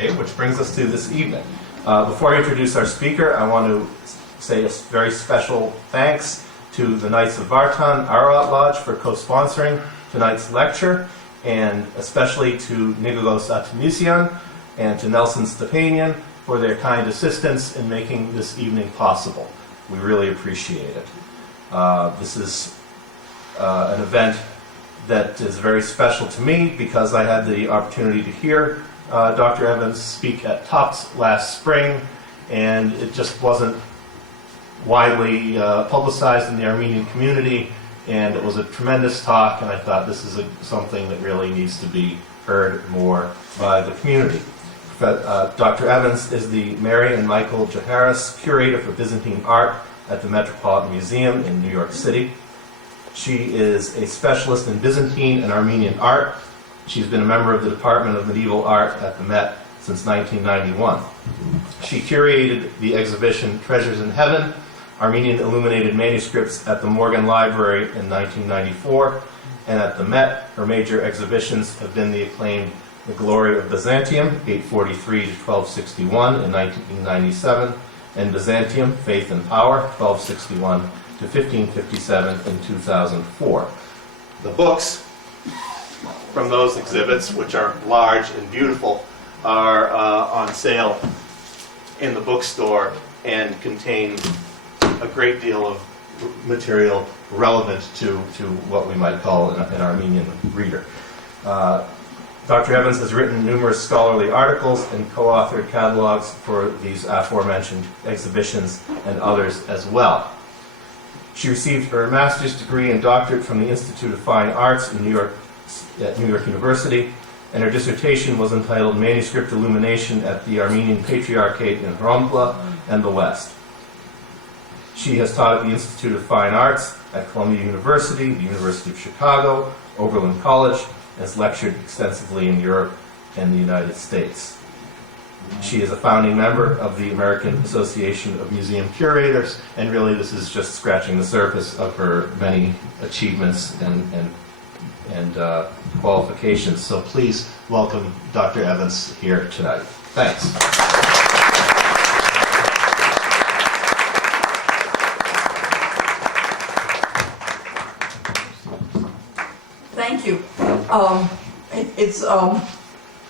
Okay, which brings us to this evening. Before I introduce our speaker, I want to say a very special thanks to the Knights of Vartan Ararat Lodge for co-sponsoring tonight's lecture, and especially to Nigogos Atanisian and to Nelson Stepanian for their kind assistance in making this evening possible. We really appreciate it. This is an event that is very special to me because I had the opportunity to hear Dr. Evans speak at Tufts last spring, and it just wasn't widely publicized in the Armenian community, and it was a tremendous talk, and I thought this is something that really needs to be heard more by the community. Dr. Evans is the Mary and Michael Jaharis Curator for Byzantine Art at the Metropolitan Museum in New York City. She is a specialist in Byzantine and Armenian art. She's been a member of the Department of Medieval Art at the Met since 1991. She curated the exhibition Treasures in Heaven, Armenian Illuminated Manuscripts at the Morgan Library in 1994, and at the Met, her major exhibitions have been the acclaimed The Glory of Byzantium, 843 to 1261 in 1997, and Byzantium, Faith and Power, 1261 to 1557 in 2004. The books from those exhibits, which are large and beautiful, are on sale in the bookstore and contain a great deal of material relevant to what we might call an Armenian reader. Dr. Evans has written numerous scholarly articles and co-authored catalogs for these aforementioned exhibitions and others as well. She received her master's degree and doctorate from the Institute of Fine Arts in New York University, and her dissertation was entitled Manuscript Illumination at the Armenian Patriarchate in Hrombla and the West. She has taught at the Institute of Fine Arts at Columbia University, the University of Chicago, Oberlin College, and has lectured extensively in Europe and the United States. She is a founding member of the American Association of Museum Curators, and really this is just scratching the surface of her many achievements and qualifications. So please welcome Dr. Evans here tonight. Thanks. Thank you. It's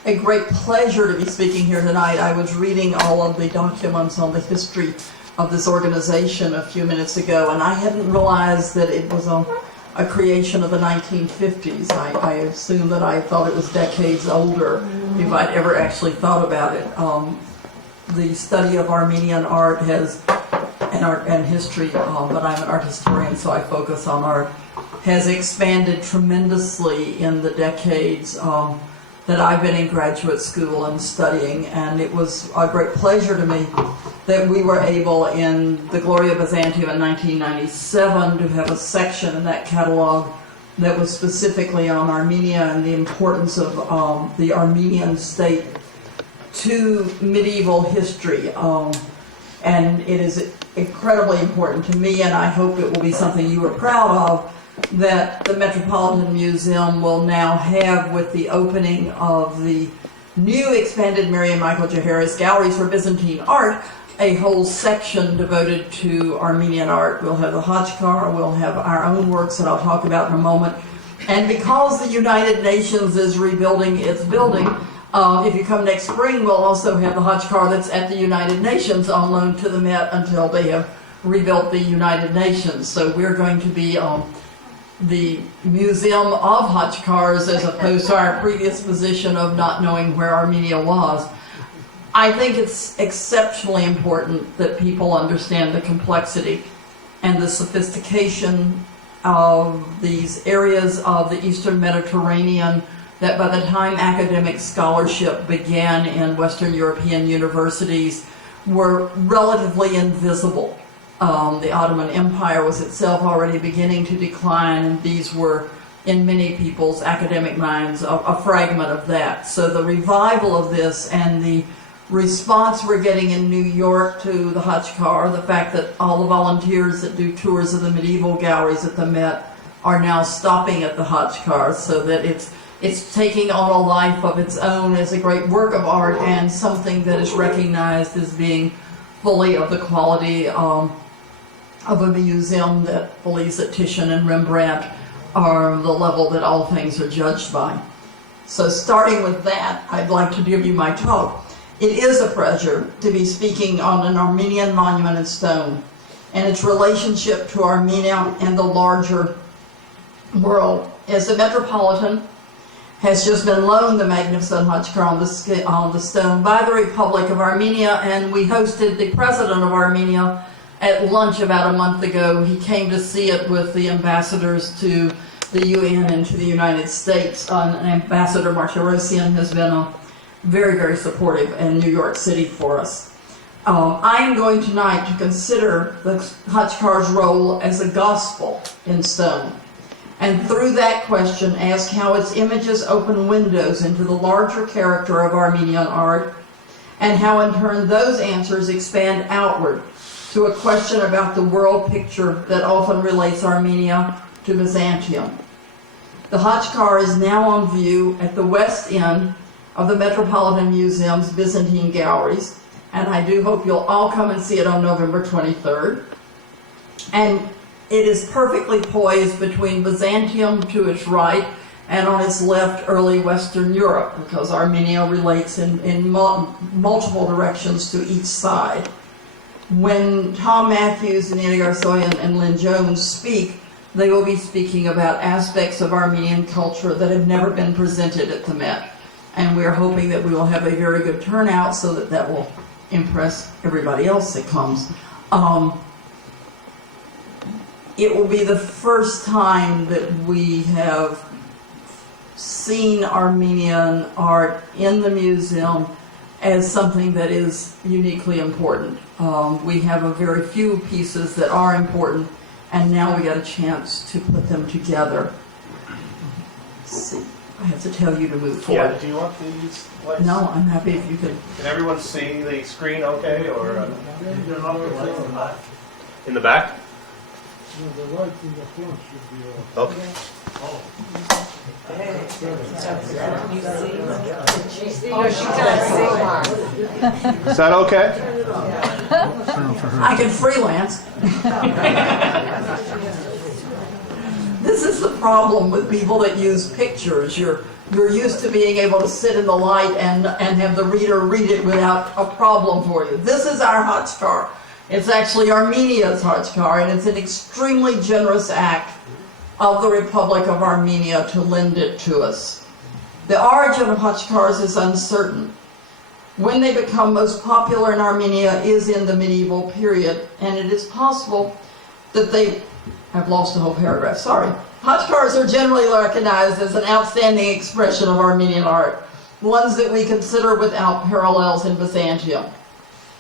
a great pleasure to be speaking here tonight. I was reading all of the documents on the history of this organization a few minutes ago, and I hadn't realized that it was a creation of the 1950s. I assumed that I thought it was decades older if I'd ever actually thought about it. The study of Armenian art and history, but I'm an art historian, so I focus on art, has expanded tremendously in the decades that I've been in graduate school and studying, and it was a great pleasure to me that we were able in The Glory of Byzantium in 1997 to have a section in that catalog that was specifically on Armenia and the importance of the Armenian state to medieval history. And it is incredibly important to me, and I hope it will be something you are proud of, that the Metropolitan Museum will now have, with the opening of the new expanded Mary and Michael Jaharis Galleries for Byzantine Art, a whole section devoted to Armenian art. We'll have the Khachkar, we'll have our own works that I'll talk about in a moment. And because the United Nations is rebuilding its building, if you come next spring, we'll also have the Khachkar that's at the United Nations on loan to the Met until they have rebuilt the United Nations. So we're going to be the Museum of Khachkars as opposed to our previous position of not knowing where Armenia was. I think it's exceptionally important that people understand the complexity and the sophistication of these areas of the Eastern Mediterranean that by the time academic scholarship began in Western European universities were relatively invisible. The Ottoman Empire was itself already beginning to decline, and these were, in many people's academic minds, a fragment of that. So the revival of this and the response we're getting in New York to the Khachkar, the fact that all the volunteers that do tours of the medieval galleries at the Met are now stopping at the Khachkar, so that it's It's taking on a life of its own as a great work of art and something that is recognized as being fully of the quality of a museum that believes that Titian and Rembrandt are the level that all things are judged by. So starting with that, I'd like to give you my talk. It is a pleasure to be speaking on an Armenian monument in stone and its relationship to Armenia and the larger world. As the Metropolitan has just been loaned the magnificent Khachkar on the stone by the Republic of Armenia, and we hosted the President of Armenia at lunch about a month ago. He came to see it with the ambassadors to the UN and to the United States. Ambassador Martirosyan has been very, very supportive in New York City for us. I am going tonight to consider the Khachkar's role as a gospel in stone, and through that question ask how its images open windows into the larger character of Armenian art, and how in turn those answers expand outward to a question about the world picture that often relates Armenia to Byzantium. The Khachkar is now on view at the west end of the Metropolitan Museum's Byzantine galleries, and I do hope you'll all come and see it on November 23rd. And it is perfectly poised between Byzantium to its right and on its left early Western Europe, because Armenia relates in multiple directions to each side. When Tom Matthews, Nina Garsoyan, and Lynn Jones speak, they will be speaking about aspects of Armenian culture that have never been presented at the Met. And we're hoping that we will have a very good turnout so that that will impress everybody else that comes. It will be the first time that we have seen Armenian art in the museum as something that is uniquely important. We have a very few pieces that are important, and now we got a chance to put them together. Let's see. I have to tell you to move forward. Yeah, do you want these lights? No, I'm happy if you could. Can everyone see the screen okay, or? In the back? No, the light in the front should be off. Okay. Is that okay? I can freelance. This is the problem with people that use pictures. You're used to being able to sit in the light and have the reader read it without a problem for you. This is our Khachkar. It's actually Armenia's Khachkar, and it's an extremely generous act of the Republic of Armenia to lend it to us. The origin of Khachkars is uncertain. When they become most popular in Armenia is in the medieval period, and it is possible that they... I've lost a whole paragraph, sorry. Khachkars are generally recognized as an outstanding expression of Armenian art, ones that we consider without parallels in Byzantium.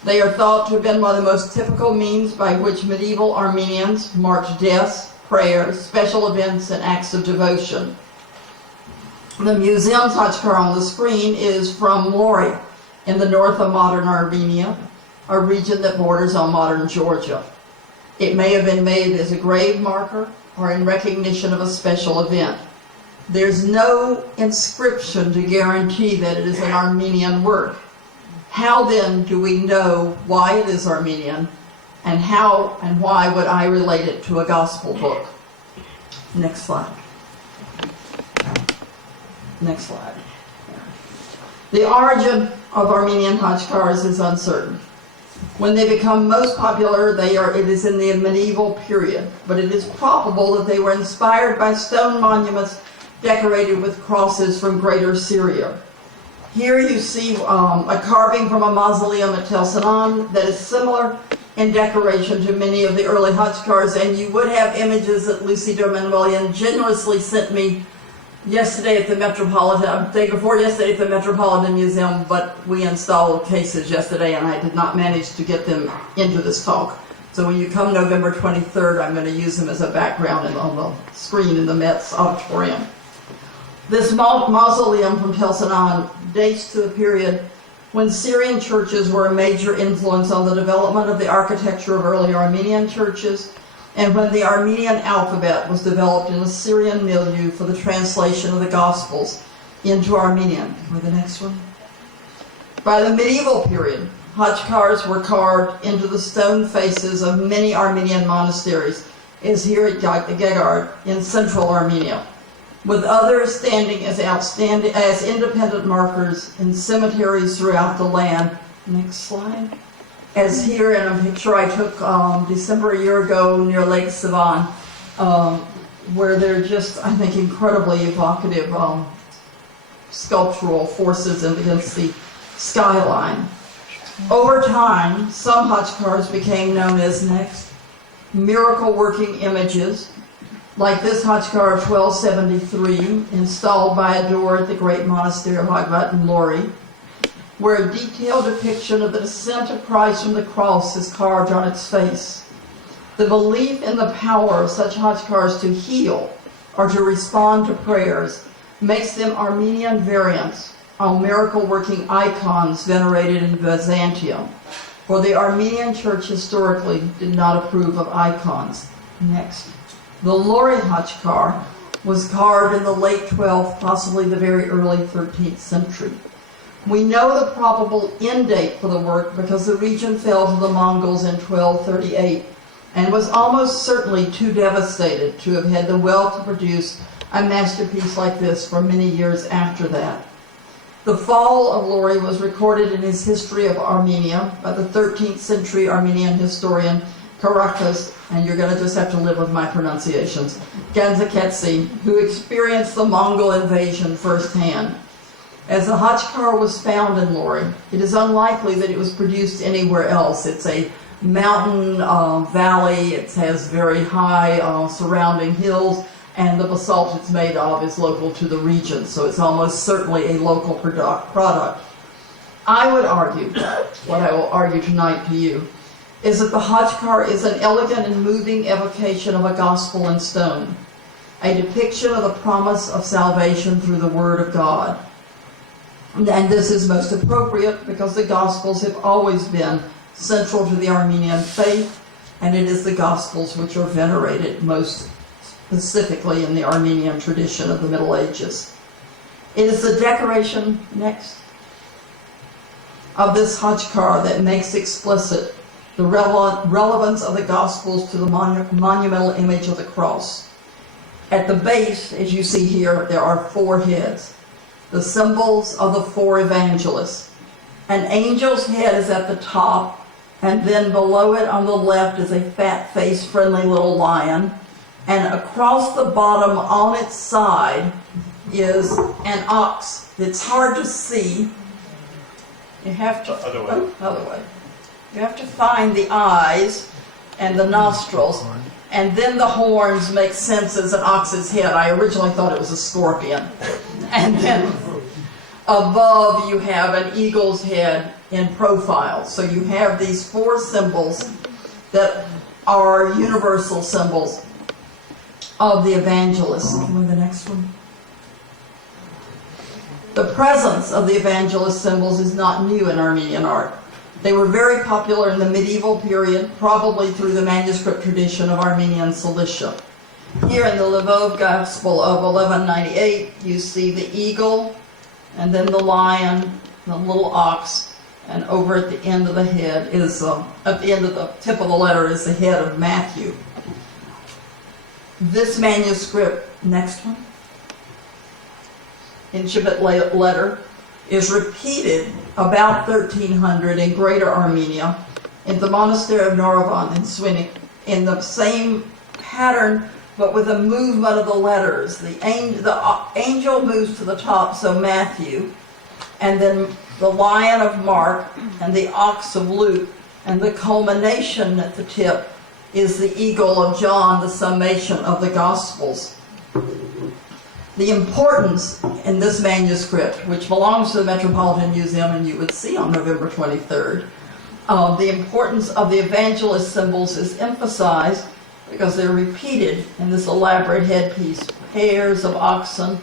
They are thought to have been one of the most typical means by which medieval Armenians marked deaths, prayers, special events, and acts of devotion. The museum's Khachkar on the screen is from Lori, in the north of modern Armenia, a region that borders on modern Georgia. It may have been made as a grave marker or in recognition of a special event. There's no inscription to guarantee that it is an Armenian work. How then do we know why it is Armenian, and how and why would I relate it to a gospel book? Next slide. Next slide. The origin of Armenian Khachkars is uncertain. When they become most popular, it is in the medieval period, but it is probable that they were inspired by stone monuments decorated with crosses from Greater Syria. Here you see a carving from a mausoleum at Tel Sanan that is similar in decoration to many of the early Khachkars, and you would have images that Lucy Dermanwellian generously sent me yesterday at the Metropolitan, day before yesterday at the Metropolitan Museum, but we installed cases yesterday and I did not manage to get them into this talk. So when you come November 23rd, I'm going to use them as a background on the screen in the Met's auditorium. This mausoleum from Tel Sanan dates to the period when Syrian churches were a major influence on the development of the architecture of early Armenian churches, and when the Armenian alphabet was developed in a Syrian milieu for the translation of the Gospels into Armenian. Or the next one. By the medieval period, Khachkars were carved into the stone faces of many Armenian monasteries, as here at Gegard in central Armenia, with others standing as independent markers in cemeteries throughout the land. Next slide. As here in a picture I took December a year ago near Lake Sivan, where they're just, I think, incredibly evocative sculptural forces against the skyline. Over time, some Khachkars became known as next miracle-working images, like this Khachkar of 1273, installed by a door at the great monastery of Hagvat in Lori, where a detailed depiction of the descent of Christ from the cross is carved on its face. The belief in the power of such Khachkars to heal or to respond to prayers makes them Armenian variants on miracle-working icons venerated in Byzantium, for the Armenian church historically did not approve of icons. Next. The Lori Khachkar was carved in the late 12th, possibly the very early 13th century. We know the probable end date for the work because the region fell to the Mongols in 1238 and was almost certainly too devastated to have had the wealth to produce a masterpiece like this for many years after that. The fall of Lori was recorded in his History of Armenia by the 13th century Armenian historian Khachkar, and you're going to just have to live with my pronunciations, Ganzaketsi, who experienced the Mongol invasion firsthand. As the Khachkar was found in Lori, it is unlikely that it was produced anywhere else. It's a mountain valley, it has very high surrounding hills, and the basalt it's made of is local to the region, so it's almost certainly a local product. I would argue, what I will argue tonight to you, is that the Khachkar is an elegant and moving evocation of a gospel in stone, a depiction of the promise of salvation through the Word of God. And this is most appropriate because the Gospels have always been central to the Armenian faith, and it is the Gospels which are venerated most specifically in the Armenian tradition of the Middle Ages. It is the decoration, next, of this Khachkar that makes explicit the relevance of the Gospels to the monumental image of the cross. At the base, as you see here, there are four heads, the symbols of the four evangelists. An angel's head is at the top, and then below it on the left is a fat-faced, friendly little lion. And across the bottom on its side is an ox. It's hard to see. You have to... Other way. You have to find the eyes and the nostrils, and then the horns make sense as an ox's head. I originally thought it was a scorpion. And then above you have an eagle's head in profile. So you have these four symbols that are universal symbols of the evangelists. Can we the next one? The presence of the evangelist symbols is not new in Armenian art. They were very popular in the medieval period, probably through the manuscript tradition of Armenian Cilicia. Here in the Lvov Gospel of 1198, you see the eagle, and then the lion, the little ox, and over at the end of the head is, at the end of the tip of the letter is the head of Matthew. This manuscript, next one, in Chibet letter, is repeated about 1300 in Greater Armenia in the monastery of Noravan in Swinik in the same pattern but with a movement of the letters. The angel moves to the top, so Matthew, and then the lion of Mark and the ox of Luke, and the culmination at the tip is the eagle of John, the summation of the Gospels. The importance in this manuscript, which belongs to the Metropolitan Museum and you would see on November 23rd, the importance of the evangelist symbols is emphasized because they're repeated in this elaborate headpiece. Pairs of oxen,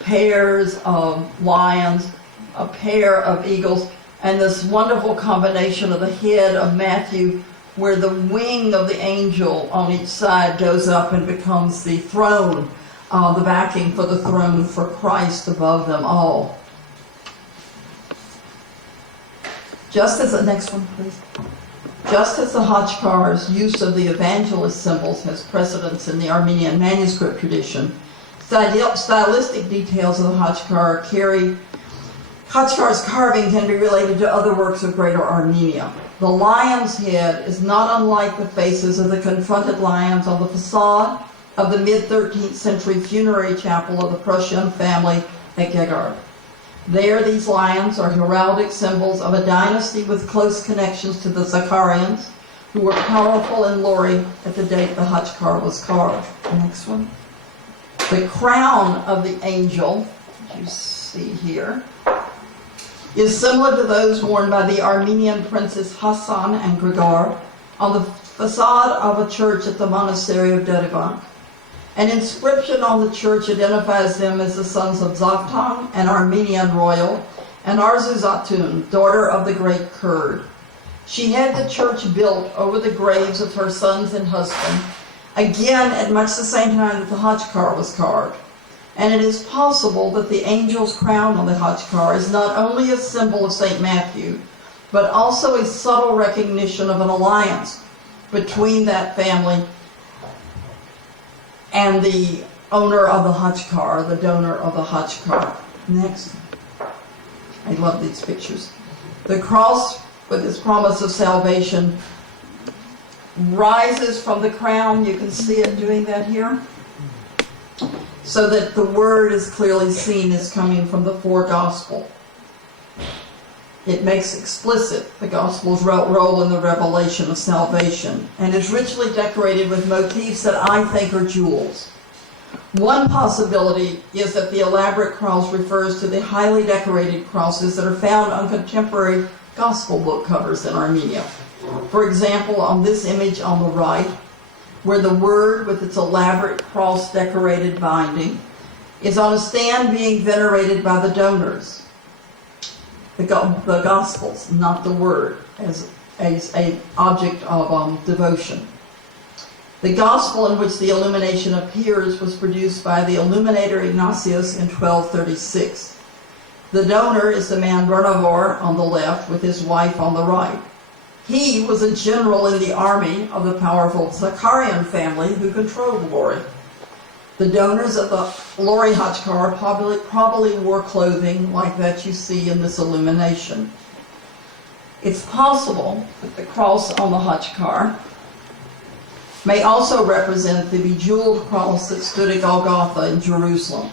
pairs of lions, a pair of eagles, and this wonderful combination of the head of Matthew where the wing of the angel on each side goes up and becomes the throne the backing for the throne for Christ above them all. Just as the next one, please. Just as the Khachkar's use of the evangelist symbols has precedence in the Armenian manuscript tradition, stylistic details of the Khachkar's carving can be related to other works of Greater Armenia. The lion's head is not unlike the faces of the confronted lions on the facade of the mid-13th century funerary chapel of the Prussian family at Khachkar. There, these lions are heraldic symbols of a dynasty with close connections to the Zacharians, who were powerful in Lori at the date the Khachkar was carved. Next one. The crown of the angel, as you see here, is similar to those worn by the Armenian princes Hassan and Khachkar on the facade of a church at the monastery of Derivan. An inscription on the church identifies them as the sons of Zaktan, an Armenian royal, and Arzuzatun, daughter of the great Kurd. She had the church built over the graves of her sons and husband, again at much the same time that the Khachkar was carved. And it is possible that the angel's crown on the Khachkar is not only a symbol of St. Matthew, but also a subtle recognition of an alliance between that family and the owner of the Khachkar, the donor of the Khachkar. Next. I love these pictures. The cross, with its promise of salvation, rises from the crown. You can see it doing that here. So that the word is clearly seen as coming from the four gospel. It makes explicit the gospel's role in the revelation of salvation, and is richly decorated with motifs that I think are jewels. One possibility is that the elaborate cross refers to the highly decorated crosses that are found on contemporary gospel book covers in Armenia. For example, on this image on the right, where the word with its elaborate cross-decorated binding is on a stand being venerated by the donors. The Gospels, not the Word, as an object of devotion. The Gospel in which the illumination appears was produced by the illuminator Ignatius in 1236. The donor is the man Bernavor on the left with his wife on the right. He was a general in the army of the powerful Zacharian family who controlled Lori. The donors of the Lori Khachkar probably wore clothing like that you see in this illumination. It's possible that the cross on the Khachkar may also represent the bejeweled cross that stood at Golgotha in Jerusalem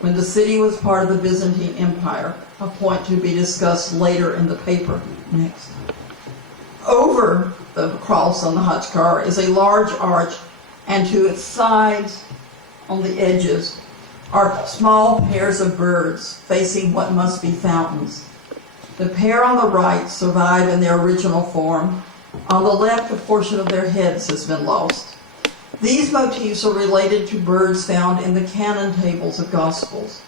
when the city was part of the Byzantine Empire, a point to be discussed later in the paper. Next. Over the cross on the Khachkar is a large arch, and to its sides, on the edges, are small pairs of birds facing what must be fountains. The pair on the right survive in their original form. On the left, a portion of their heads has been lost. These motifs are related to birds found in the canon tables of Gospels.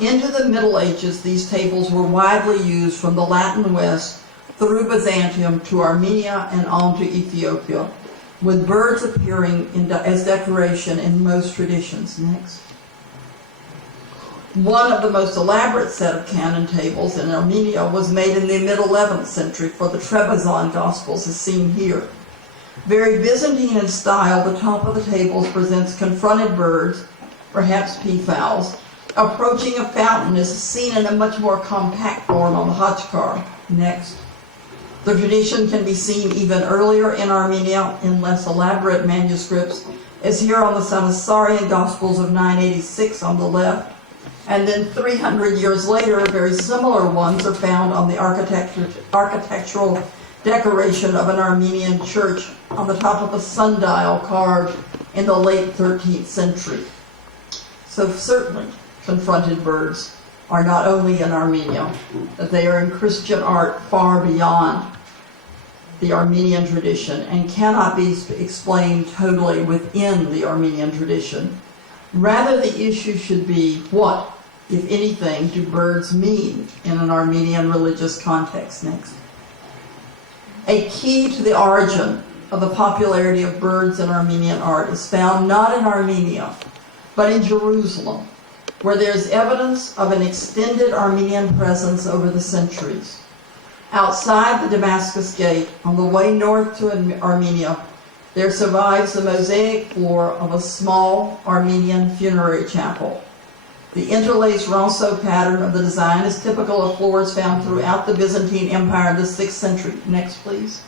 Into the Middle Ages, these tables were widely used from the Latin West through Byzantium to Armenia and on to Ethiopia, with birds appearing as decoration in most traditions. Next. One of the most elaborate set of canon tables in Armenia was made in the mid-11th century for the Trebizond Gospels, as seen here. Very Byzantine in style, the top of the tables presents confronted birds, perhaps peafowls, approaching a fountain, as seen in a much more compact form on the Khachkar. Next. The tradition can be seen even earlier in Armenia in less elaborate manuscripts, as here on the Sanassarian Gospels of 986 on the left, and then 300 years later, very similar ones are found on the architectural decoration of an Armenian church on the top of a sundial carved in the late 13th century. So certainly, confronted birds are not only in Armenia, that they are in Christian art far beyond the Armenian tradition and cannot be explained totally within the Armenian tradition. Rather, the issue should be, what, if anything, do birds mean in an Armenian religious context? Next. A key to the origin of the popularity of birds in Armenian art is found not in Armenia, but in Jerusalem, where there is evidence of an extended Armenian presence over the centuries. Outside the Damascus Gate, on the way north to Armenia, there survives the mosaic floor of a small Armenian funerary chapel. The interlaced ronceau pattern of the design is typical of floors found throughout the Byzantine Empire in the 6th century. Next, please.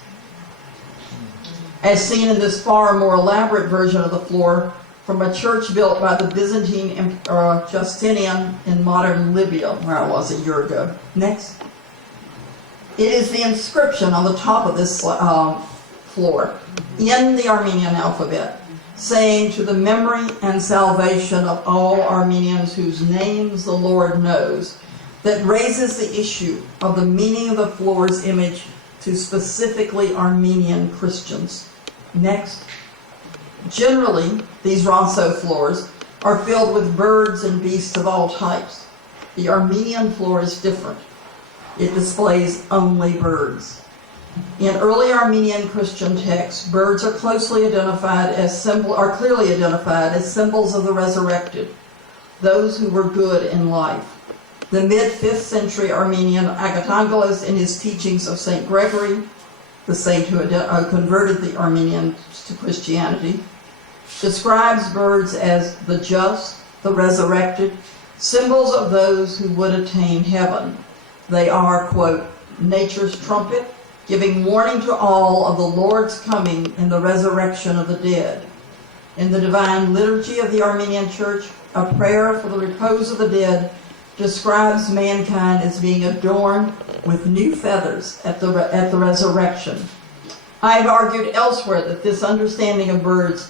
As seen in this far more elaborate version of the floor from a church built by the Byzantine Emperor Justinian in modern Libya, where I was a year ago. Next. It is the inscription on the top of this floor in the Armenian alphabet, saying, "To the memory and salvation of all Armenians whose names the Lord knows," that raises the issue of the meaning of the floor's image to specifically Armenian Christians. Next. Generally, these ronceau floors are filled with birds and beasts of all types. The Armenian floor is different. It displays only birds. In early Armenian Christian texts, birds are clearly identified as symbols of the resurrected, those who were good in life. The mid-5th century Armenian Agatangelos, in his teachings of St. Gregory, the saint who converted the Armenians to Christianity, describes birds as the just, the resurrected, symbols of those who would attain heaven. They are, quote, nature's trumpet, giving warning to all of the Lord's coming in the resurrection of the dead. In the divine liturgy of the Armenian Church, a prayer for the repose of the dead describes mankind as being adorned with new feathers at the resurrection. I have argued elsewhere that this understanding of birds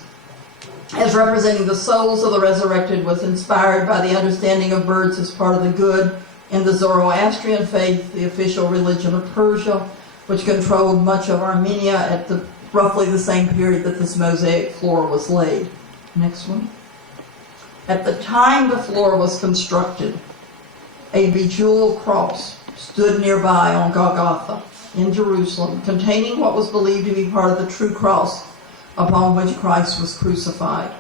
as representing the souls of the resurrected was inspired by the understanding of birds as part of the good in the Zoroastrian faith, the official religion of Persia, which controlled much of Armenia at roughly the same period that this mosaic floor was laid. Next one. At the time the floor was constructed, a bejeweled cross stood nearby on Golgotha in Jerusalem, containing what was believed to be part of the true cross upon which Christ was crucified.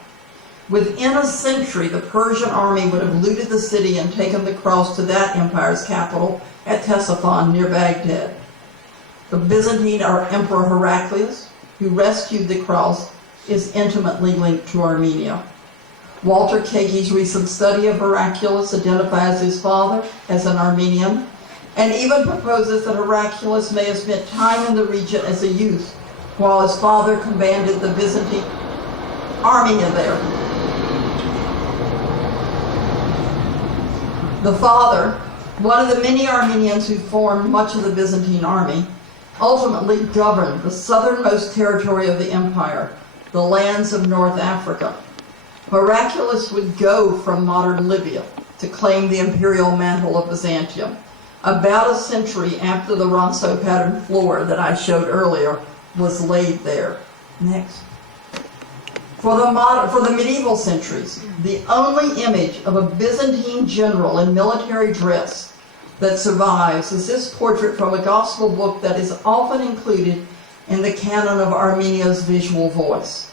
Within a century, the Persian army would have looted the city and taken the cross to that empire's capital at Ctesiphon near Baghdad. The Byzantine Emperor Heraclios, who rescued the cross, is intimately linked to Armenia. Walter Kege's recent study of Heraclius identifies his father as an Armenian and even proposes that Heraclius may have spent time in the region as a youth while his father commanded the Byzantine Armenia there. The father, one of the many Armenians who formed much of the Byzantine army, ultimately governed the southernmost territory of the empire, the lands of North Africa. Heraclius would go from modern Libya to claim the imperial mantle of Byzantium, about a century after the ronceau pattern floor that I showed earlier was laid there. Next. For the medieval centuries, the only image of a Byzantine general in military dress that survives is this portrait from a gospel book that is often included in the canon of Armenia's visual voice.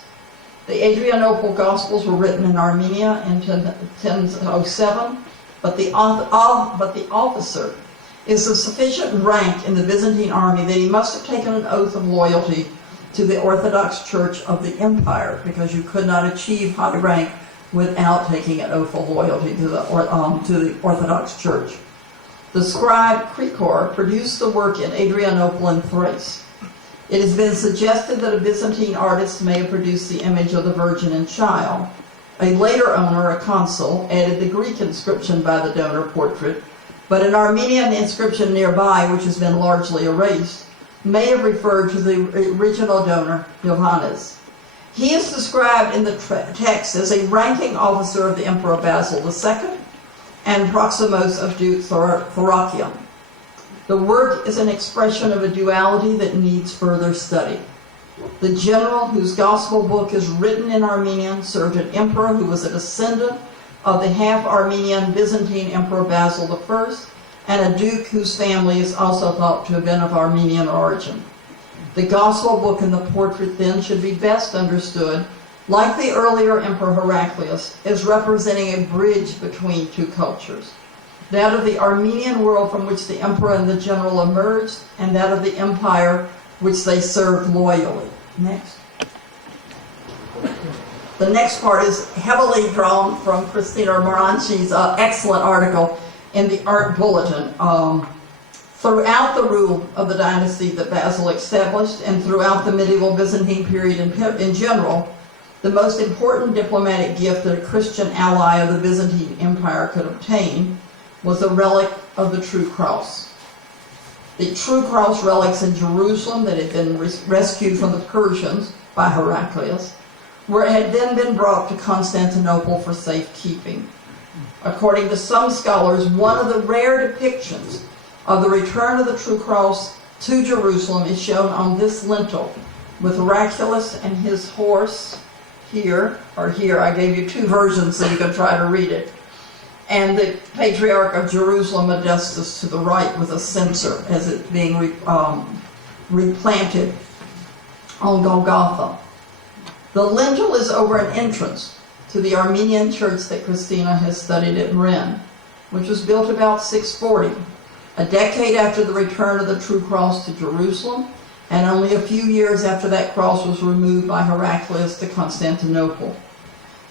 The Adrianople Gospels were written in Armenia in 1007, but the officer is of sufficient rank in the Byzantine army that he must have taken an oath of loyalty to the Orthodox Church of the Empire, because you could not achieve high rank without taking an oath of loyalty to the Orthodox Church. The scribe Khachkar produced the work in Adrianople and Thrace. It has been suggested that a Byzantine artist may have produced the image of the Virgin and Child. A later owner, a consul, added the Greek inscription by the donor portrait, but an Armenian inscription nearby, which has been largely erased, may have referred to the original donor, Johannes. He is described in the text as a ranking officer of the Emperor Basil II and Proximos of Duke Thracium. The work is an expression of a duality that needs further study. The general, whose gospel book is written in Armenian, served an emperor who was a descendant of the half-Armenian Byzantine Emperor Basil I, and a duke whose family is also thought to have been of Armenian origin. The gospel book in the portrait then should be best understood like the earlier Emperor Heraclios, is representing a bridge between two cultures. That of the Armenian world from which the emperor and the general emerged, and that of the empire which they served loyally. Next. The next part is heavily drawn from Christina Moranchi's excellent article in the Art Bulletin. Throughout the rule of the dynasty that Basil established, and throughout the medieval Byzantine period in general, the most important diplomatic gift that a Christian ally of the Byzantine Empire could obtain was a relic of the True Cross. The True Cross relics in Jerusalem that had been rescued from the Persians by Heraclius had then been brought to Constantinople for safekeeping. According to some scholars, one of the rare depictions of the return of the True Cross to Jerusalem is shown on this lintel, with Heraclius and his horse here, I gave you two versions so you can try to read it, and the Patriarch of Jerusalem, Modestus, to the right with a censer as it's being replanted on Golgotha. The lintel is over an entrance to the Armenian church that Christina has studied at Rennes, which was built about 640, a decade after the return of the True Cross to Jerusalem, and only a few years after that cross was removed by Heraclius to Constantinople.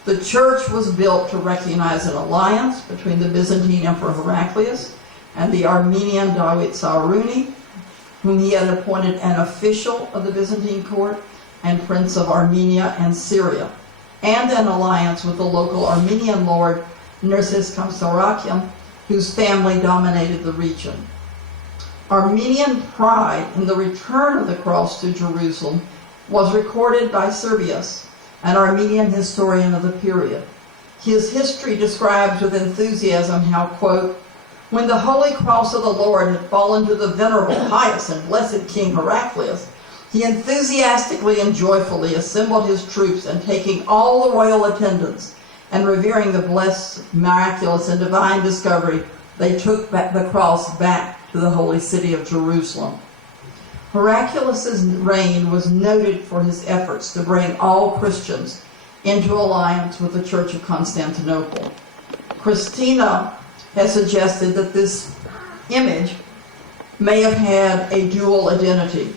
The church was built to recognize an alliance between the Byzantine Emperor Heraclius and the Armenian Dawit Saruni, whom he had appointed an official of the Byzantine court and Prince of Armenia and Syria, and an alliance with the local Armenian lord Nerses Kamsarakian, whose family dominated the region. Armenian pride in the return of the cross to Jerusalem was recorded by Servius, an Armenian historian of the period. His history describes with enthusiasm how, quote, when the holy cross of the Lord had fallen to the venerable, pious, and blessed King Heraclius, he enthusiastically and joyfully assembled his troops, and taking all the royal attendants and revering the blessed, miraculous, and divine discovery, they took the cross back to the holy city of Jerusalem. Heraclius' reign was noted for his efforts to bring all Christians into alliance with the Church of Constantinople. Christina has suggested that this image may have had a dual identity.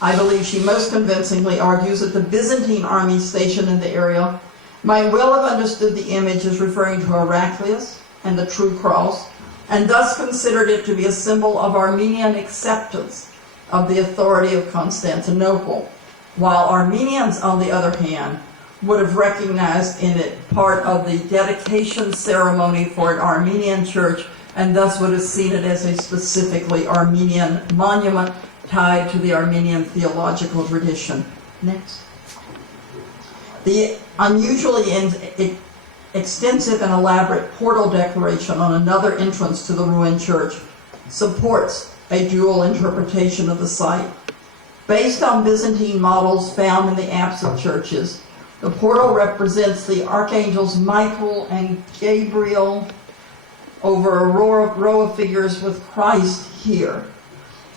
I believe she most convincingly argues that the Byzantine army stationed in the area might well have understood the image as referring to Heraclius and the True Cross, and thus considered it to be a symbol of Armenian acceptance of the authority of Constantinople, while Armenians, on the other hand, would have recognized in it part of the dedication ceremony for an Armenian church, and thus would have seen it as a specifically Armenian monument tied to the Armenian theological tradition. Next. The unusually extensive and elaborate portal decoration on another entrance to the ruined church supports a dual interpretation of the site. Based on Byzantine models found in the apse of churches, the portal represents the archangels Michael and Gabriel over a row of figures with Christ here,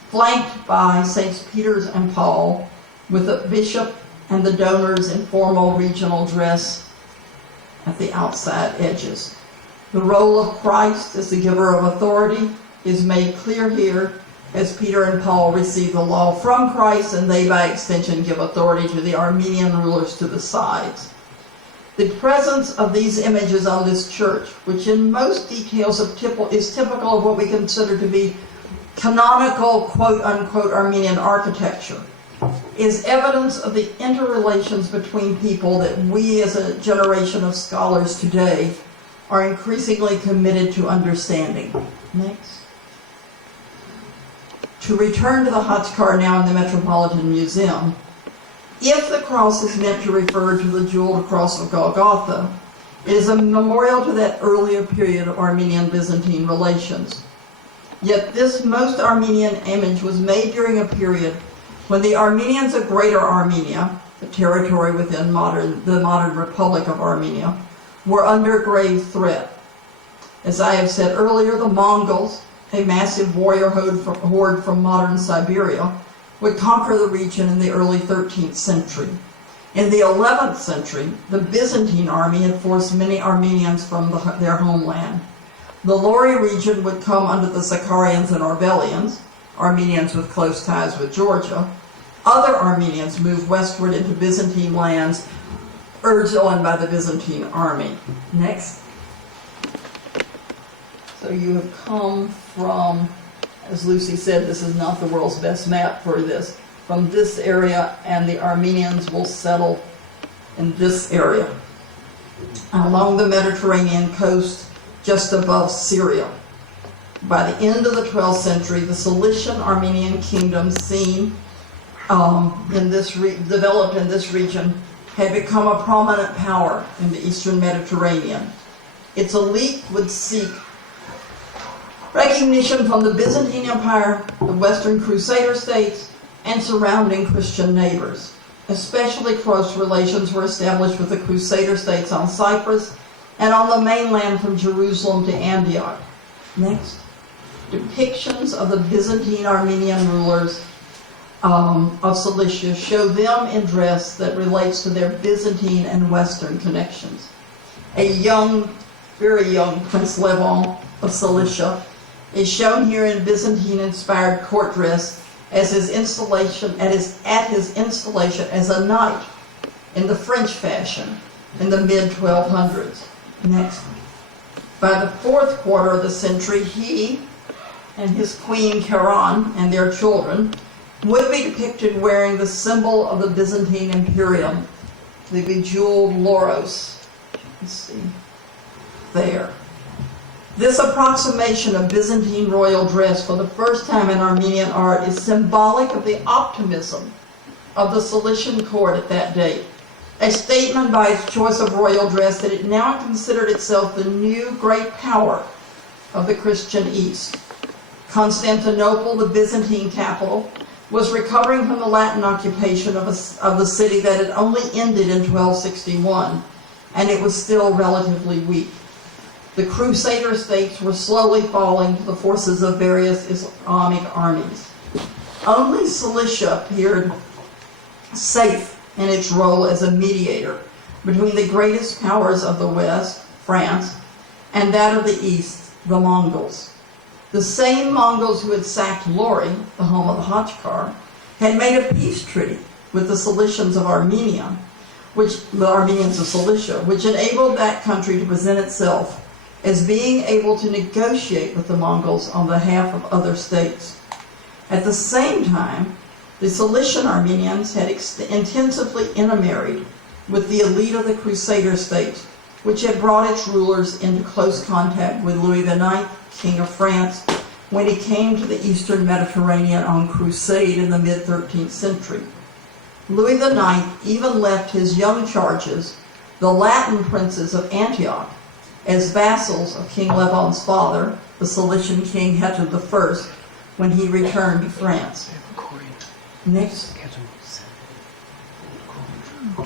flanked by Saints Peter's and Paul, with the bishop and the donors in formal regional dress at the outside edges. The role of Christ as the giver of authority is made clear here, as Peter and Paul receive the law from Christ, and they by extension give authority to the Armenian rulers to the sides. The presence of these images on this church, which in most details is typical of what we consider to be canonical quote-unquote Armenian architecture, is evidence of the interrelations between people that we as a generation of scholars today are increasingly committed to understanding. Next. To return to the Khachkar now in the Metropolitan Museum, if the cross is meant to refer to the jeweled cross of Golgotha, it is a memorial to that earlier period of Armenian-Byzantine relations. Yet this most Armenian image was made during a period when the Armenians of Greater Armenia, the territory within the modern Republic of Armenia, were under grave threat. As I have said earlier, the Mongols, a massive warrior horde from modern Siberia, would conquer the region in the early 13th century. In the 11th century, the Byzantine army had forced many Armenians from their homeland. The Lori region would come under the Zakharians and Arbelians, Armenians with close ties with Georgia. Other Armenians moved westward into Byzantine lands, urged on by the Byzantine army. Next. So you have come from, as Lucy said, this is not the world's best map for this, from this area, and the Armenians will settle in this area, along the Mediterranean coast, just above Syria. By the end of the 12th century, the Cilician Armenian kingdom seen developed in this region had become a prominent power in the eastern Mediterranean. Its elite would seek recognition from the Byzantine Empire, the Western Crusader states, and surrounding Christian neighbors. Especially close relations were established with the Crusader states on Cyprus and on the mainland from Jerusalem to Antioch. Next. Depictions of the Byzantine Armenian rulers of Cilicia show them in dress that relates to their Byzantine and Western connections. A young, very young Prince Levon of Cilicia is shown here in Byzantine-inspired court dress at his installation as a knight in the French fashion in the mid-1200s. Next. By the fourth quarter of the century, he and his queen Karen and their children would be depicted wearing the symbol of the Byzantine Imperium, the bejeweled loros. Let's see. There. This approximation of Byzantine royal dress for the first time in Armenian art is symbolic of the optimism of the Cilician court at that date, a statement by its choice of royal dress that it now considered itself the new great power of the Christian East. Constantinople, the Byzantine capital, was recovering from the Latin occupation of the city that had only ended in 1261, and it was still relatively weak. The Crusader states were slowly falling to the forces of various Islamic armies. Only Cilicia appeared safe in its role as a mediator between the greatest powers of the West, France, and that of the East, the Mongols. The same Mongols who had sacked Lori, the home of the Khachkar, had made a peace treaty with the Cilicians of Armenia, the Armenians of Cilicia, which enabled that country to present itself as being able to negotiate with the Mongols on behalf of other states. At the same time, the Cilician Armenians had intensively intermarried with the elite of the Crusader states, which had brought its rulers into close contact with Louis IX, King of France, when he came to the eastern Mediterranean on crusade in the mid-13th century. Louis IX even left his young charges, the Latin princes of Antioch, as vassals of King Levon's father, the Cilician king Hetub I, when he returned to France. Next.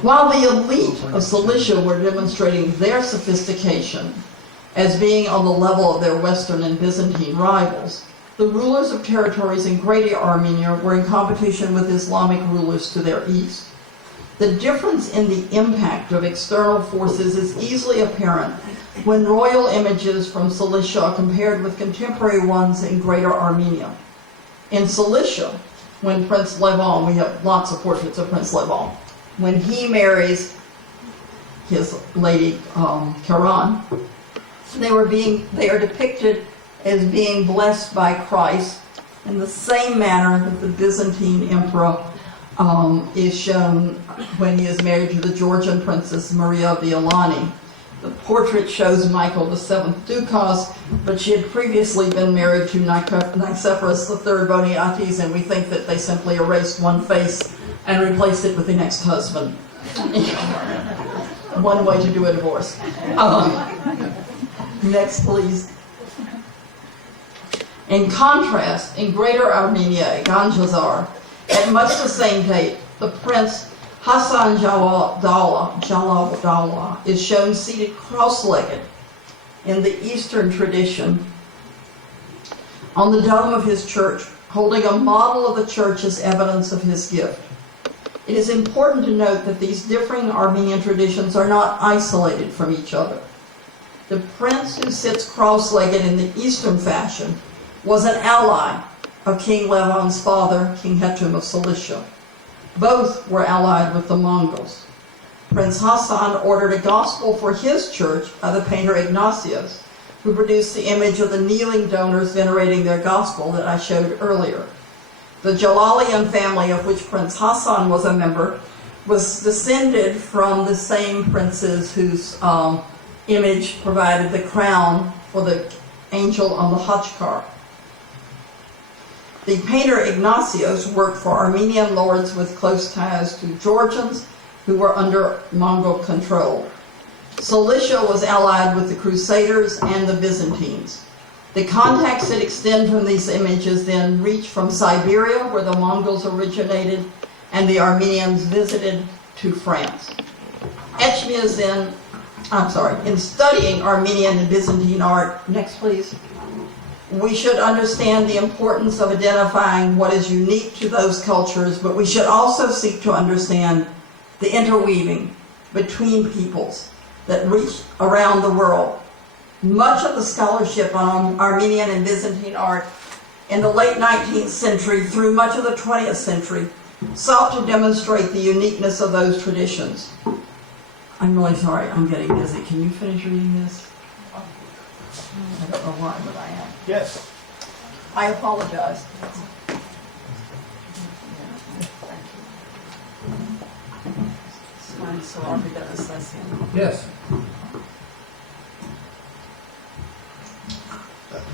While the elite of Cilicia were demonstrating their sophistication as being on the level of their Western and Byzantine rivals, the rulers of territories in Greater Armenia were in competition with Islamic rulers to their east. The difference in the impact of external forces is easily apparent when royal images from Cilicia are compared with contemporary ones in Greater Armenia. In Cilicia, when Prince Levon, we have lots of portraits of Prince Levon, when he marries his lady Karen, they are depicted as being blessed by Christ in the same manner that the Byzantine emperor is shown when he is married to the Georgian princess Maria Violani. The portrait shows Michael VII Dukas, but she had previously been married to Nicephorus III Boniates, and we think that they simply erased one face and replaced it with the next husband. One way to do a divorce. Next, please. In contrast, in Greater Armenia, Ganjazar, at much the same date, the prince Hassan Jalal is shown seated cross-legged in the Eastern tradition on the dome of his church, holding a model of the church as evidence of his gift. It is important to note that these differing Armenian traditions are not isolated from each other. The prince who sits cross-legged in the Eastern fashion was an ally of King Levon's father, King Hetum of Cilicia. Both were allied with the Mongols. Prince Hassan ordered a gospel for his church by the painter Ignatius, who produced the image of the kneeling donors venerating their gospel that I showed earlier. The Jalalian family, of which Prince Hassan was a member, was descended from the same princes whose image provided the crown for the angel on the Khachkar. The painter Ignatius worked for Armenian lords with close ties to Georgians who were under Mongol control. Cilicia was allied with the Crusaders and the Byzantines. The contacts that extend from these images then reach from Siberia, where the Mongols originated, and the Armenians visited to France. In studying Armenian and Byzantine art, next please, we should understand the importance of identifying what is unique to those cultures, but we should also seek to understand the interweaving between peoples that reach around the world. Much of the scholarship on Armenian and Byzantine art in the late 19th century through much of the 20th century sought to demonstrate the uniqueness of those traditions. I'm really sorry, I'm getting busy. Can you finish reading this? I don't know why, but I am. Yes. I apologize. Yes.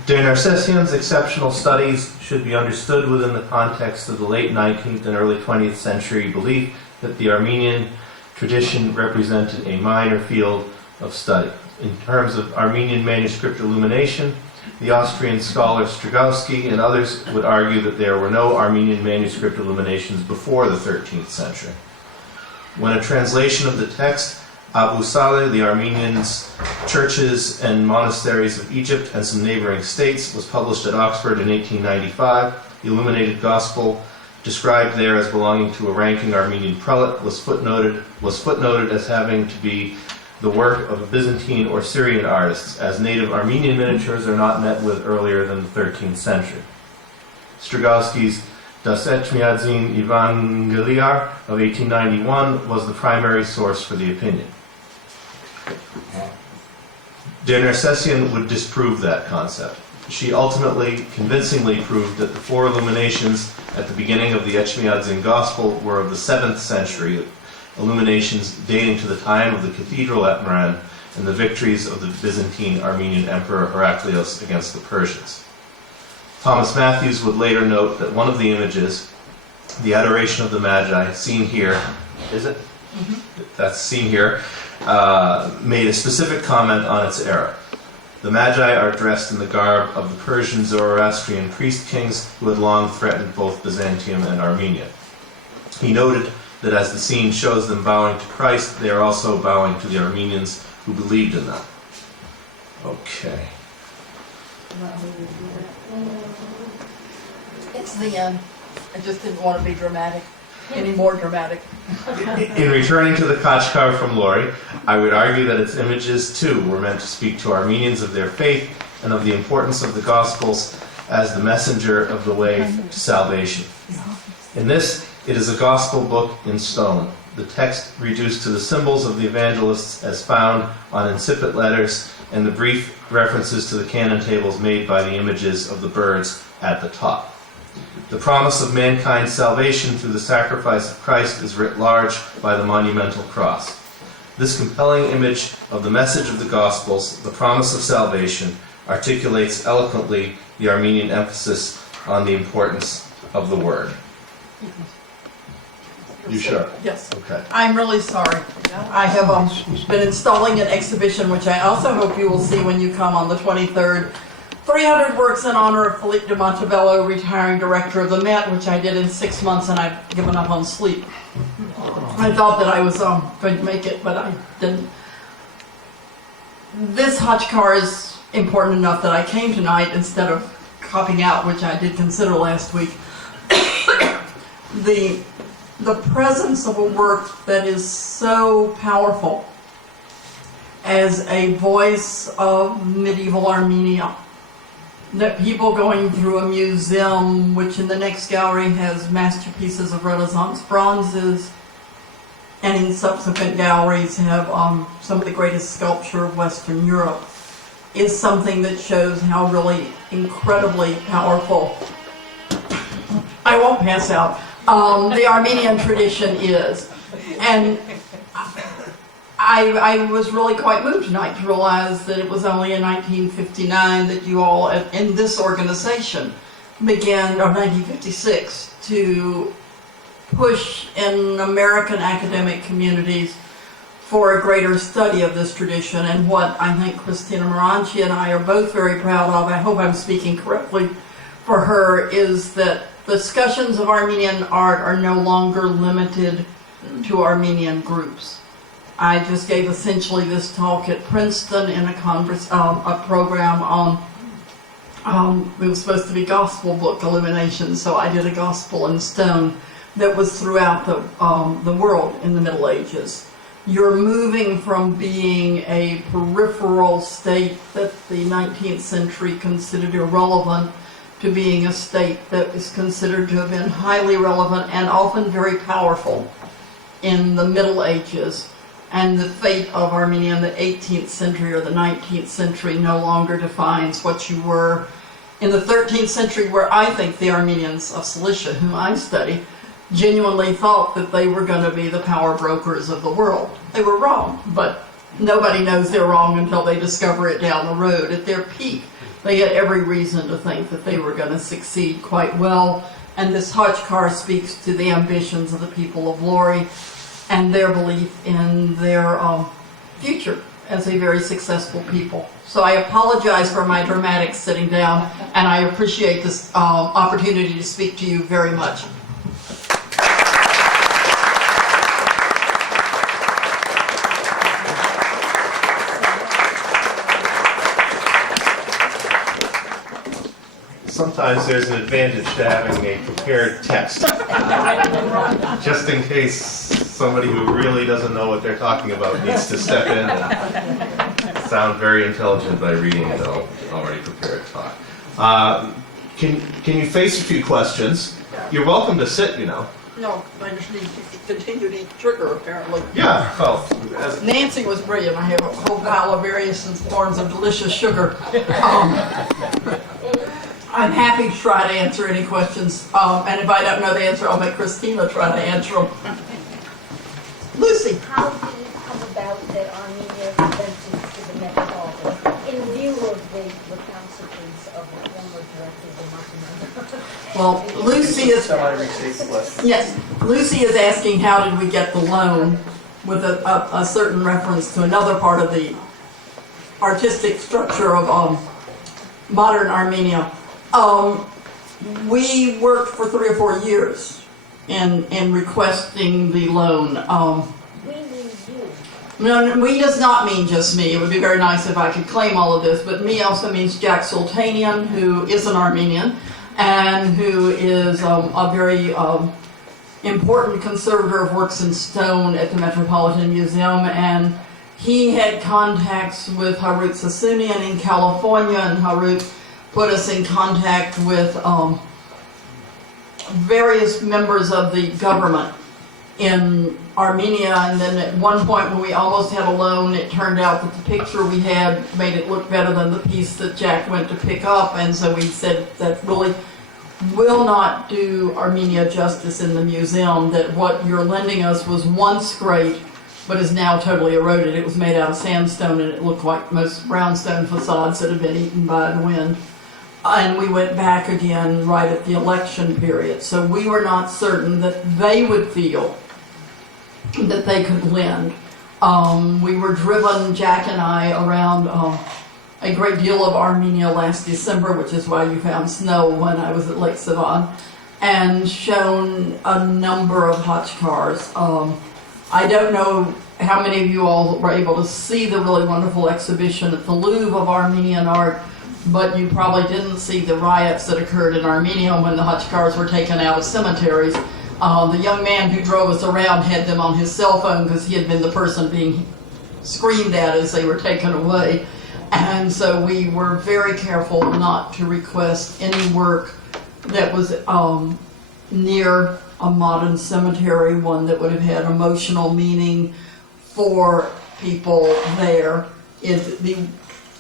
De Narcessian's exceptional studies should be understood within the context of the late 19th and early 20th century belief that the Armenian tradition represented a minor field of study. In terms of Armenian manuscript illumination, the Austrian scholar Strigowski and others would argue that there were no Armenian manuscript illuminations before the 13th century. When a translation of the text, Abu Saleh, the Armenians, churches and monasteries of Egypt and some neighboring states, was published at Oxford in 1895, the illuminated gospel, described there as belonging to a ranking Armenian prelate, was footnoted as having to be the work of a Byzantine or Syrian artists, as native Armenian miniatures are not met with earlier than the 13th century. Strigowski's Das Etchmiadzin Evangeliar of 1891 was the primary source for the opinion. De Narcessian would disprove that concept. She ultimately convincingly proved that the four illuminations at the beginning of the Etchmiadzin Gospel were of the 7th century, illuminations dating to the time of the cathedral at Meran and the victories of the Byzantine Armenian Emperor Heraclios against the Persians. Thomas Matthews would later note that one of the images, the Adoration of the Magi, seen here, is it? Mm-hmm. That's seen here, made a specific comment on its era. The Magi are dressed in the garb of the Persian Zoroastrian priest kings who had long threatened both Byzantium and Armenia. He noted that as the scene shows them bowing to Christ, they are also bowing to the Armenians who believed in them. Okay. It's the end. I just didn't want to be dramatic, any more dramatic. In returning to the Khachkar from Lori, I would argue that its images too were meant to speak to Armenians of their faith and of the importance of the Gospels as the messenger of the way to salvation. In this, it is a gospel book in stone, the text reduced to the symbols of the evangelists as found on incipit letters and the brief references to the canon tables made by the images of the birds at the top. The promise of mankind's salvation through the sacrifice of Christ is writ large by the monumental cross. This compelling image of the message of the Gospels, the promise of salvation, articulates eloquently the Armenian emphasis on the importance of the Word. You sure? Yes. Okay. I'm really sorry. I have been installing an exhibition, which I also hope you will see when you come on the 23rd. 300 works in honor of Philippe de Montebello, retiring director of the Met, which I did in 6 months, and I've given up on sleep. I thought that I was going to make it, but I didn't. This Khachkar is important enough that I came tonight instead of copping out, which I did consider last week. The the presence of a work that is so powerful as a voice of medieval Armenia, that people going through a museum, which in the next gallery has masterpieces of Renaissance bronzes, and in subsequent galleries have some of the greatest sculpture of Western Europe, is something that shows how really incredibly powerful, I won't pass out, the Armenian tradition is. And I was really quite moved tonight to realize that it was only in 1959 that you all in this organization began, or 1956, to push in American academic communities for a greater study of this tradition. And what I think Christina Moranci and I are both very proud of, I hope I'm speaking correctly for her, is that discussions of Armenian art are no longer limited to Armenian groups. I just gave essentially this talk at Princeton in a program on, it was supposed to be gospel book illumination, so I did a gospel in stone that was throughout the world in the Middle Ages. You're moving from being a peripheral state that the 19th century considered irrelevant to being a state that is considered to have been highly relevant and often very powerful in the Middle Ages. And the fate of Armenia in the 18th century or the 19th century no longer defines what you were in the 13th century, where I think the Armenians of Cilicia, whom I study, genuinely thought that they were going to be the power brokers of the world. They were wrong, but nobody knows they're wrong until they discover it down the road. At their peak, they had every reason to think that they were going to succeed quite well. And this Khachkar speaks to the ambitions of the people of Lori and their belief in their future as a very successful people. So I apologize for my dramatics sitting down, and I appreciate this opportunity to speak to you very much. Sometimes there's an advantage to having a prepared text, just in case somebody who really doesn't know what they're talking about needs to step in and sound very intelligent by reading an already prepared talk. Can you face a few questions? You're welcome to sit, you know. No, I just need to continue to eat sugar, apparently. Yeah, well, Nancy was brilliant. I have a whole pile of various forms of delicious sugar. I'm happy to try to answer any questions, and if I don't know the answer, I'll make Christina try to answer them. Lucy. How did it come about that Armenia presented to the Metropolitan in view of the recalcitrance of the former director of the monumental? Well, Lucy is asking how did we get the loan, with a certain reference to another part of the artistic structure of modern Armenia. We worked for 3 or 4 years in requesting the loan. We mean you. No, we does not mean just me. It would be very nice if I could claim all of this, but me also means Jack Sultanian, who is an Armenian, and who is a very important conservator of works in stone at the Metropolitan Museum, and he had contacts with Harut Sassoonian in California, and Harut put us in contact with various members of the government in Armenia, and then at one point when we almost had a loan, it turned out that the picture we had made it look better than the piece that Jack went to pick up, and so we said that really will not do Armenia justice in the museum, that what you're lending us was once great, but is now totally eroded. It was made out of sandstone, and it looked like most brownstone facades that had been eaten by the wind. And we went back again right at the election period. So we were not certain that they would feel that they could lend. We were driven, Jack and I, around a great deal of Armenia last December, which is why you found snow when I was at Lake Sivan, and shown a number of Khachkars. I don't know how many of you all were able to see the really wonderful exhibition at the Louvre of Armenian art, but you probably didn't see the riots that occurred in Armenia when the Khachkars were taken out of cemeteries. The young man who drove us around had them on his cell phone because he had been the person being screamed at as they were taken away. And so we were very careful not to request any work that was near a modern cemetery, one that would have had emotional meaning for people there. The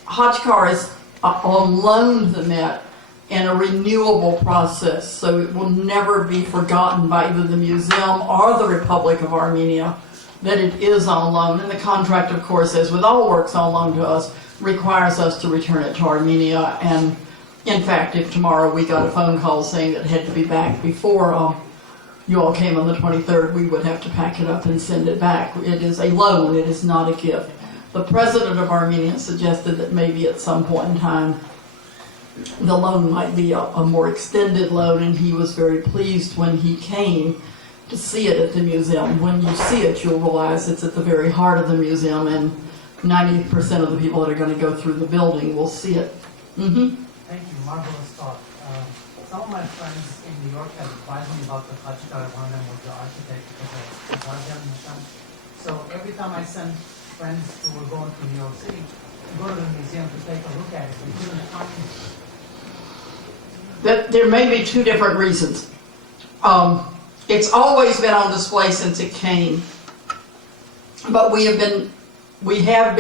Khachkar is on loan to the Met in a renewable process, so it will never be forgotten by either the museum or the Republic of Armenia that it is on loan. And the contract, of course, as with all works on loan to us, requires us to return it to Armenia. And in fact, if tomorrow we got a phone call saying that it had to be back before you all came on the 23rd, we would have to pack it up and send it back. It is a loan, it is not a gift. The president of Armenia suggested that maybe at some point in time the loan might be a more extended loan, and he was very pleased when he came to see it at the museum. When you see it, you'll realize it's at the very heart of the museum, and 90% of the people that are going to go through the building will see it. Mm-hmm. Thank you, marvelous talk. Some of my friends in New York have advised me about the Khachkar. One of them was the architect because I So every time I send friends who were going to New York City to go to the museum to take a look at it, they couldn't find it. There may be two different reasons. It's always been on display since it came, but we have been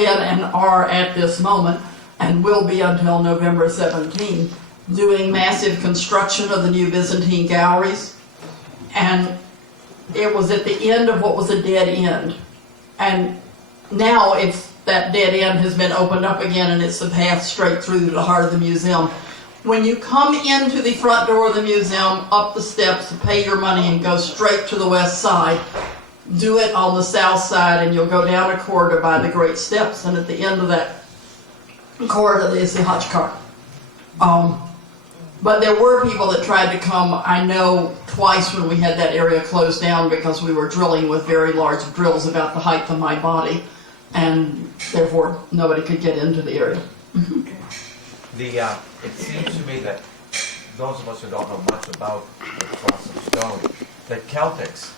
and are at this moment, and will be until November 17, doing massive construction of the new Byzantine galleries, and it was at the end of what was a dead end, and now that dead end has been opened up again, and it's the path straight through to the heart of the museum. When you come into the front door of the museum, up the steps, pay your money and go straight to the west side, do it on the south side, and you'll go down a corridor by the great steps, and at the end of that corridor is the Khachkar. But there were people that tried to come, I know, twice when we had that area closed down because we were drilling with very large drills about the height of my body, and therefore nobody could get into the area. It seems to me that those of us who don't know much about the cross of stone, the Celtics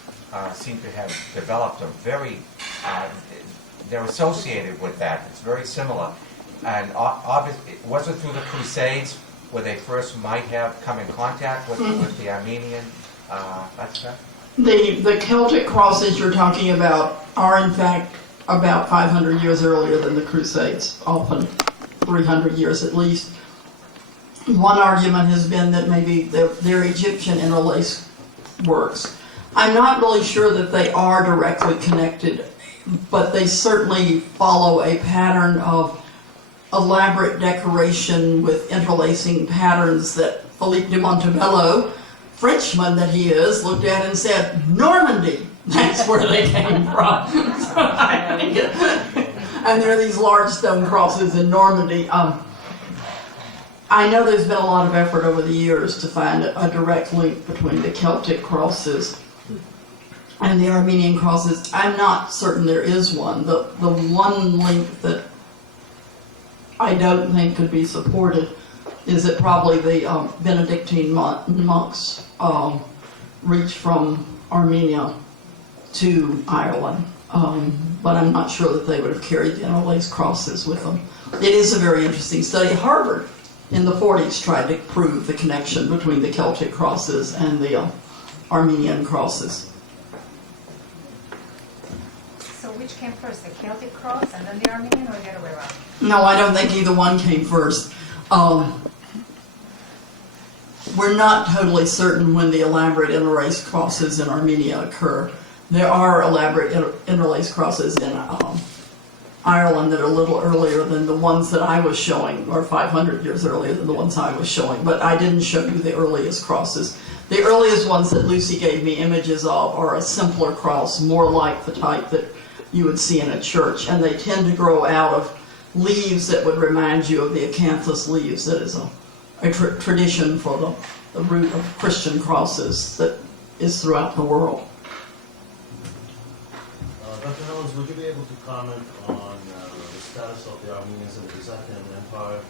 seem to have developed a very, they're associated with that. It's very similar. And obviously, was it through the Crusades where they first might have come in contact with the Armenian? That's that? The Celtic crosses you're talking about are in fact about 500 years earlier than the Crusades, often 300 years at least. One argument has been that maybe they're Egyptian interlace works. I'm not really sure that they are directly connected, but they certainly follow a pattern of elaborate decoration with interlacing patterns that Philippe de Montebello, Frenchman that he is, looked at and said, Normandy, that's where they came from. And there are these large stone crosses in Normandy. I know there's been a lot of effort over the years to find a direct link between the Celtic crosses and the Armenian crosses. I'm not certain there is one. The one link that I don't think could be supported is that probably the Benedictine monks reached from Armenia to Ireland. But I'm not sure that they would have carried the interlaced crosses with them. It is a very interesting study. Harvard in the 40s tried to prove the connection between the Celtic crosses and the Armenian crosses. So which came first, the Celtic cross and then the Armenian, or the other way around? No, I don't think either one came first. We're not totally certain when the elaborate interlaced crosses in Armenia occur. There are elaborate interlaced crosses in Ireland that are a little earlier than the ones that I was showing, or 500 years earlier than the ones I was showing, but I didn't show you the earliest crosses. The earliest ones that Lucy gave me images of are a simpler cross, more like the type that you would see in a church, and they tend to grow out of leaves that would remind you of the acanthus leaves. That is a tradition for the root of Christian crosses that is throughout the world. Dr. Evans, would you be able to comment on the status of the Armenians in the Byzantine Empire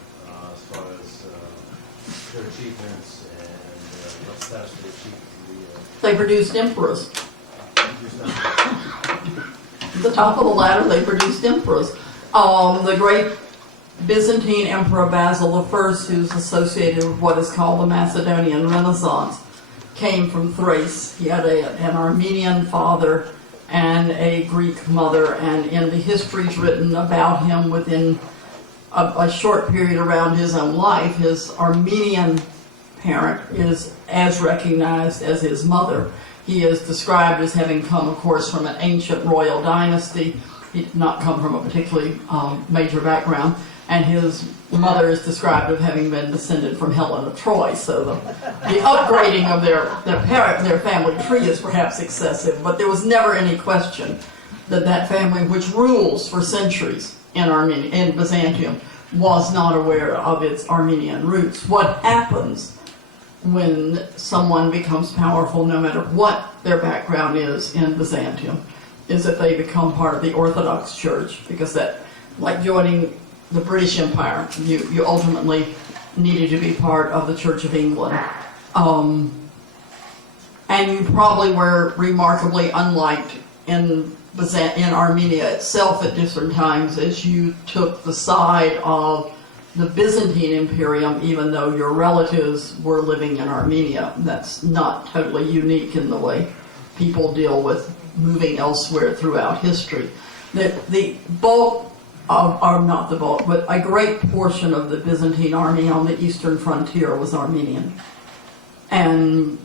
as far as their achievements and What status they achieved in They produced emperors. the... At the top of the ladder, they produced emperors. The great Byzantine Emperor Basil I, who's associated with what is called the Macedonian Renaissance, came from Thrace. He had an Armenian father and a Greek mother, and in the histories written about him within a short period around his own life, his Armenian parent is as recognized as his mother. He is described as having come, of course, from an ancient royal dynasty. He did not come from a particularly major background, and his mother is described as having been descended from Helen of Troy. So the upgrading of their family tree is perhaps excessive, but there was never any question that that family, which rules for centuries in Armenia, in Byzantium, was not aware of its Armenian roots. What happens when someone becomes powerful, no matter what their background is in Byzantium, is that they become part of the Orthodox Church, because that, like joining the British Empire, you ultimately needed to be part of the Church of England. And you probably were remarkably unliked in Armenia itself at different times, as you took the side of the Byzantine Imperium, even though your relatives were living in Armenia. That's not totally unique in the way people deal with moving elsewhere throughout history. The bulk of, or not the bulk, but a great portion of the Byzantine army on the eastern frontier was Armenian. And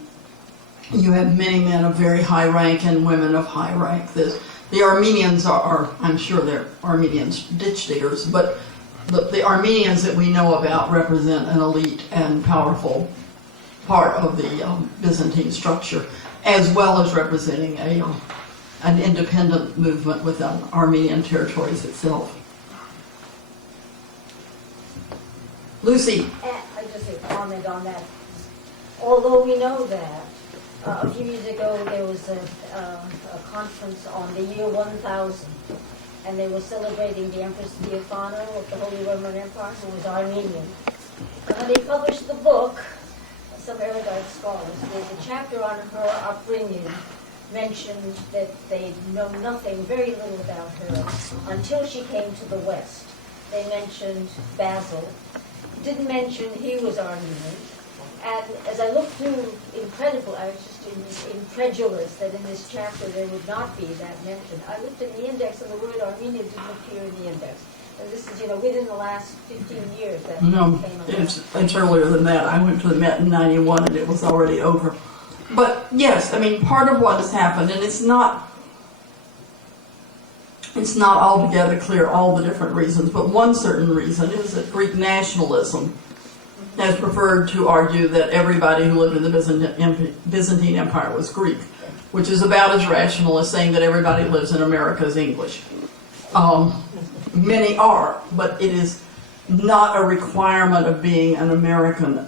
you have many men of very high rank and women of high rank. The Armenians are, I'm sure they're Armenians ditch diggers, but the Armenians that we know about represent an elite and powerful part of the Byzantine structure, as well as representing an independent movement within Armenian territories itself. Lucy. I just a comment on that. Although we know that a few years ago there was a conference on the year 1000, and they were celebrating the Empress Theophano of the Holy Roman Empire, who was Armenian. And when they published the book, some erudite scholars, there's a chapter on her upbringing, mentioned that they know nothing, very little about her, until she came to the West. They mentioned Basil, didn't mention he was Armenian. And as I looked through, incredible, I was just incredulous that in this chapter there would not be that mention. I looked in the index and the word Armenia didn't appear in the index. And this is, within the last 15 years that came along. It's earlier than that. I went to the Met in 91 and it was already over. But yes, I mean, part of what has happened, and it's not altogether clear all the different reasons, but one certain reason is that Greek nationalism has preferred to argue that everybody who lived in the Byzantine Empire was Greek, which is about as rational as saying that everybody who lives in America is English. Many are, but it is not a requirement of being an American.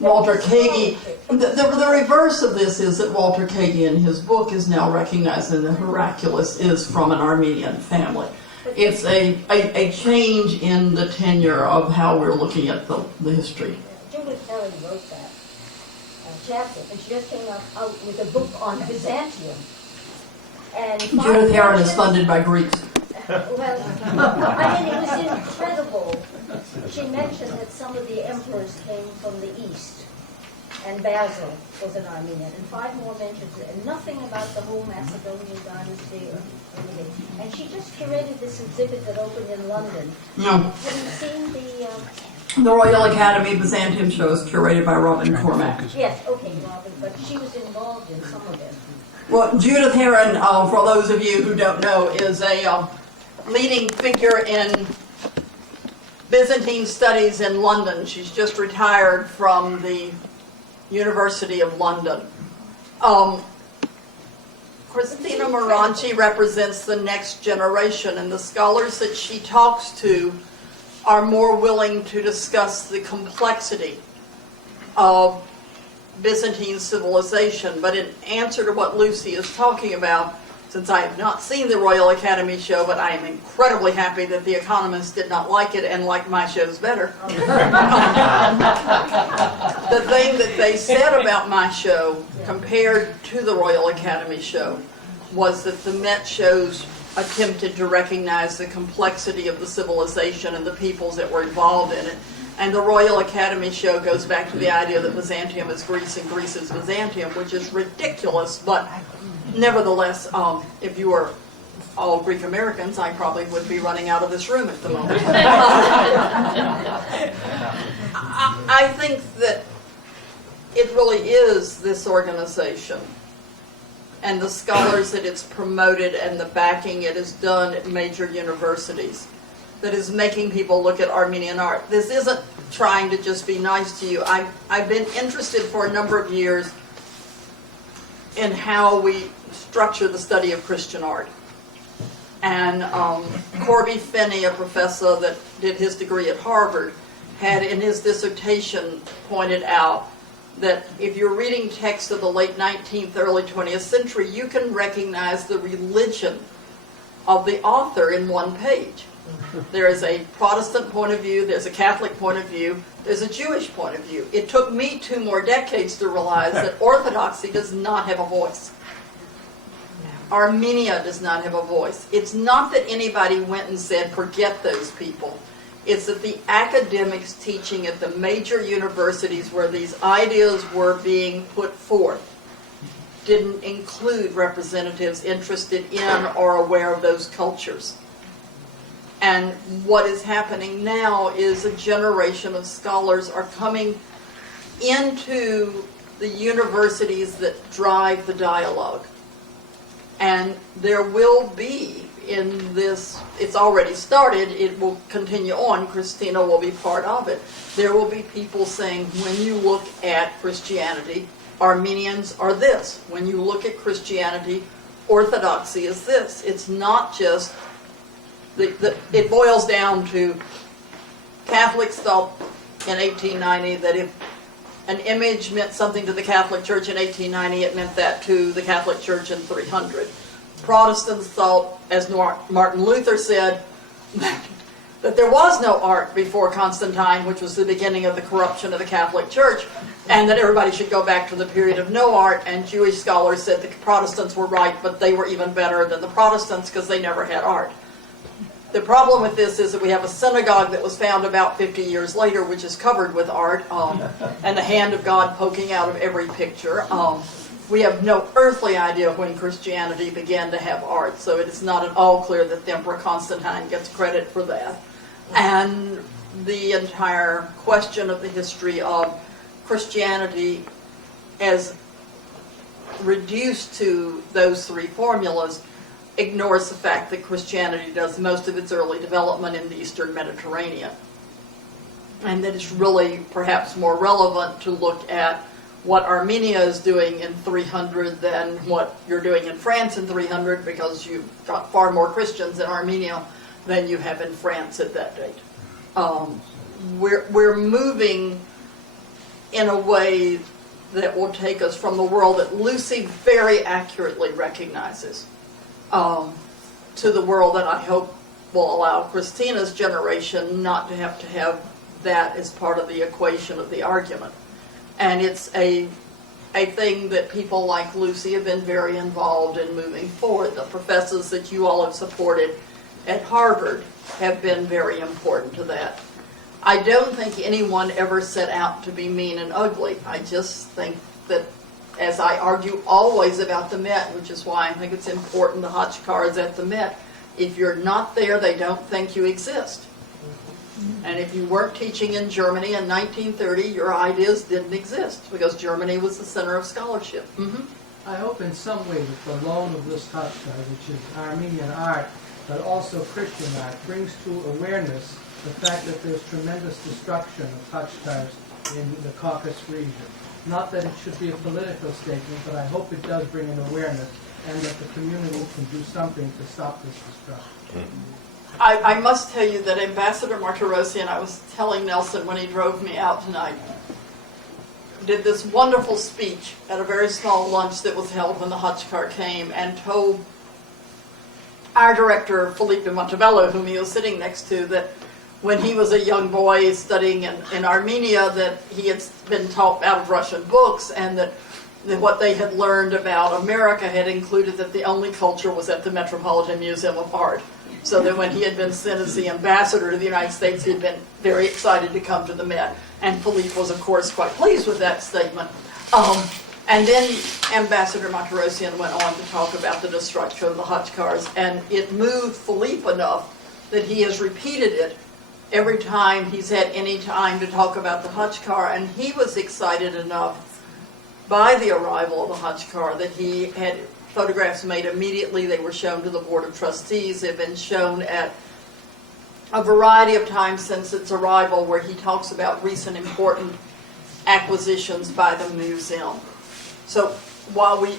Walter Kagi, the reverse of this is that Walter Kagi in his book is now recognizing that Heraclios is from an Armenian family. It's a change in the tenure of how we're looking at the history. Judith Herring wrote that chapter, and she just came out with a book on Byzantium. And Judith Herring is funded by Greeks. Well, I mean, it was incredible. She mentioned that some of the emperors came from the east, and Basil was an Armenian, and 5 more mentions it, and nothing about the whole Macedonian dynasty or anything. And she just curated this exhibit that opened in London. No. Have you seen The Royal Academy Byzantium show is curated by Robin Cormack. Yes, okay, Robin, but she was involved in some of it. Well, Judith Herring, for those of you who don't know, is a leading figure in Byzantine studies in London. She's just retired from the University of London. Christina Moranci represents the next generation, and the scholars that she talks to are more willing to discuss the complexity of Byzantine civilization. But in answer to what Lucy is talking about, since I have not seen the Royal Academy show, but I am incredibly happy that The Economist did not like it and liked my shows better. The thing that they said about my show compared to the Royal Academy show was that the Met shows attempted to recognize the complexity of the civilization and the peoples that were involved in it. And the Royal Academy show goes back to the idea that Byzantium is Greece and Greece is Byzantium, which is ridiculous, but nevertheless, if you were all Greek Americans, I probably would be running out of this room at the moment. I think that it really is this organization and the scholars that it's promoted and the backing it has done at major universities that is making people look at Armenian art. This isn't trying to just be nice to you. I've been interested for a number of years in how we structure the study of Christian art. And Corby Finney, a professor that did his degree at Harvard, had in his dissertation pointed out that if you're reading texts of the late 19th, early 20th century, you can recognize the religion of the author in one page. There is a Protestant point of view, there's a Catholic point of view, there's a Jewish point of view. It took me 2 more decades to realize that Orthodoxy does not have a voice. Armenia does not have a voice. It's not that anybody went and said, forget those people. It's that the academics teaching at the major universities where these ideas were being put forth didn't include representatives interested in or aware of those cultures. And what is happening now is a generation of scholars are coming into the universities that drive the dialogue. And there will be in this, it's already started, it will continue on, Christina will be part of it. There will be people saying, when you look at Christianity, Armenians are this. When you look at Christianity, Orthodoxy is this. It's not just, it boils down to Catholics thought in 1890 that if an image meant something to the Catholic Church in 1890, it meant that to the Catholic Church in 300. Protestants thought, as Martin Luther said, that there was no art before Constantine, which was the beginning of the corruption of the Catholic Church, and that everybody should go back to the period of no art. And Jewish scholars said the Protestants were right, but they were even better than the Protestants because they never had art. The problem with this is that we have a synagogue that was found about 50 years later, which is covered with art, and the hand of God poking out of every picture. We have no earthly idea when Christianity began to have art, so it is not at all clear that the Emperor Constantine gets credit for that. And the entire question of the history of Christianity as reduced to those 3 formulas ignores the fact that Christianity does most of its early development in the Eastern Mediterranean. And that it's really perhaps more relevant to look at what Armenia is doing in 300 than what you're doing in France in 300, because you've got far more Christians in Armenia than you have in France at that date. We're moving in a way that will take us from the world that Lucy very accurately recognizes to the world that I hope will allow Christina's generation not to have that as part of the equation of the argument. And it's a thing that people like Lucy have been very involved in moving forward. The professors that you all have supported at Harvard have been very important to that. I don't think anyone ever set out to be mean and ugly. I just think that, as I argue always about the Met, which is why I think it's important the Khachkar is at the Met, if you're not there, they don't think you exist. And if you weren't teaching in Germany in 1930, your ideas didn't exist, because Germany was the center of scholarship. I hope in some way that the loan of this Khachkar, which is Armenian art, but also Christian art, brings to awareness the fact that there's tremendous destruction of Khachkars in the Caucasus region. Not that it should be a political statement, but I hope it does bring an awareness, and that the community can do something to stop this destruction. I must tell you that Ambassador Martirosyan, I was telling Nelson when he drove me out tonight, did this wonderful speech at a very small lunch that was held when the Khachkar came, and told our director, Felipe Montebello, whom he was sitting next to, that when he was a young boy studying in Armenia, that he had been taught out of Russian books, and that what they had learned about America had included that the only culture was at the Metropolitan Museum of Art. So that when he had been sent as the ambassador to the United States, he had been very excited to come to the Met. And Philippe was, of course, quite pleased with that statement. And then Ambassador Martirosyan went on to talk about the destruction of the Khachkars, and it moved Philippe enough that he has repeated it every time he's had any time to talk about the Khachkar, and he was excited enough by the arrival of the Khachkar that he had photographs made immediately. They were shown to the Board of Trustees. They've been shown at a variety of times since its arrival, where he talks about recent important acquisitions by the museum. So while we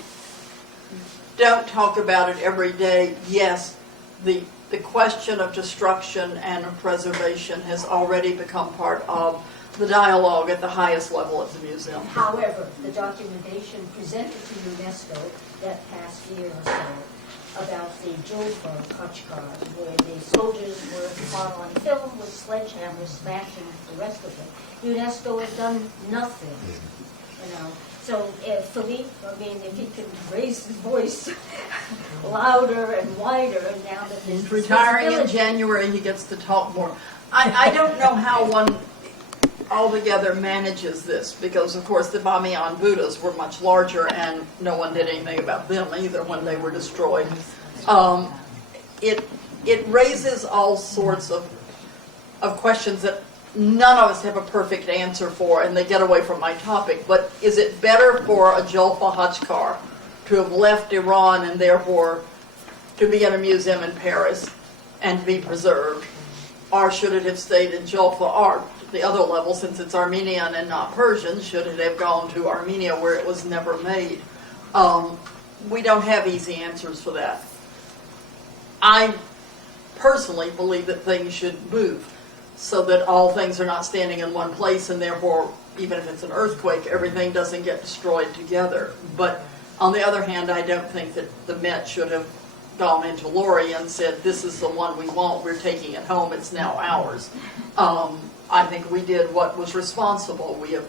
don't talk about it every day, yes, the question of destruction and of preservation has already become part of the dialogue at the highest level of the museum. However, the documentation presented to UNESCO that past year or so about the Julfa Khachkar, where the soldiers were caught on film with sledgehammers smashing the rest of them. UNESCO has done nothing, you know. So Philippe, I mean, if he could raise his voice louder and wider now that this He's retiring in January, he gets to talk more. I don't know how one altogether manages this, because of course the Bamiyan Buddhas were much larger and no one did anything about them either when they were destroyed. It raises all sorts of questions that none of us have a perfect answer for, and they get away from my topic. But is it better for a Julfa Khachkar to have left Iran and therefore to be in a museum in Paris and be preserved, or should it have stayed in Julfa art? The other level, since it's Armenian and not Persian, should it have gone to Armenia where it was never made? We don't have easy answers for that. I personally believe that things should move so that all things are not standing in one place, and therefore, even if it's an earthquake, everything doesn't get destroyed together. But on the other hand, I don't think that the Met should have gone into Lori and said, this is the one we want, we're taking it home, it's now ours. I think we did what was responsible. We have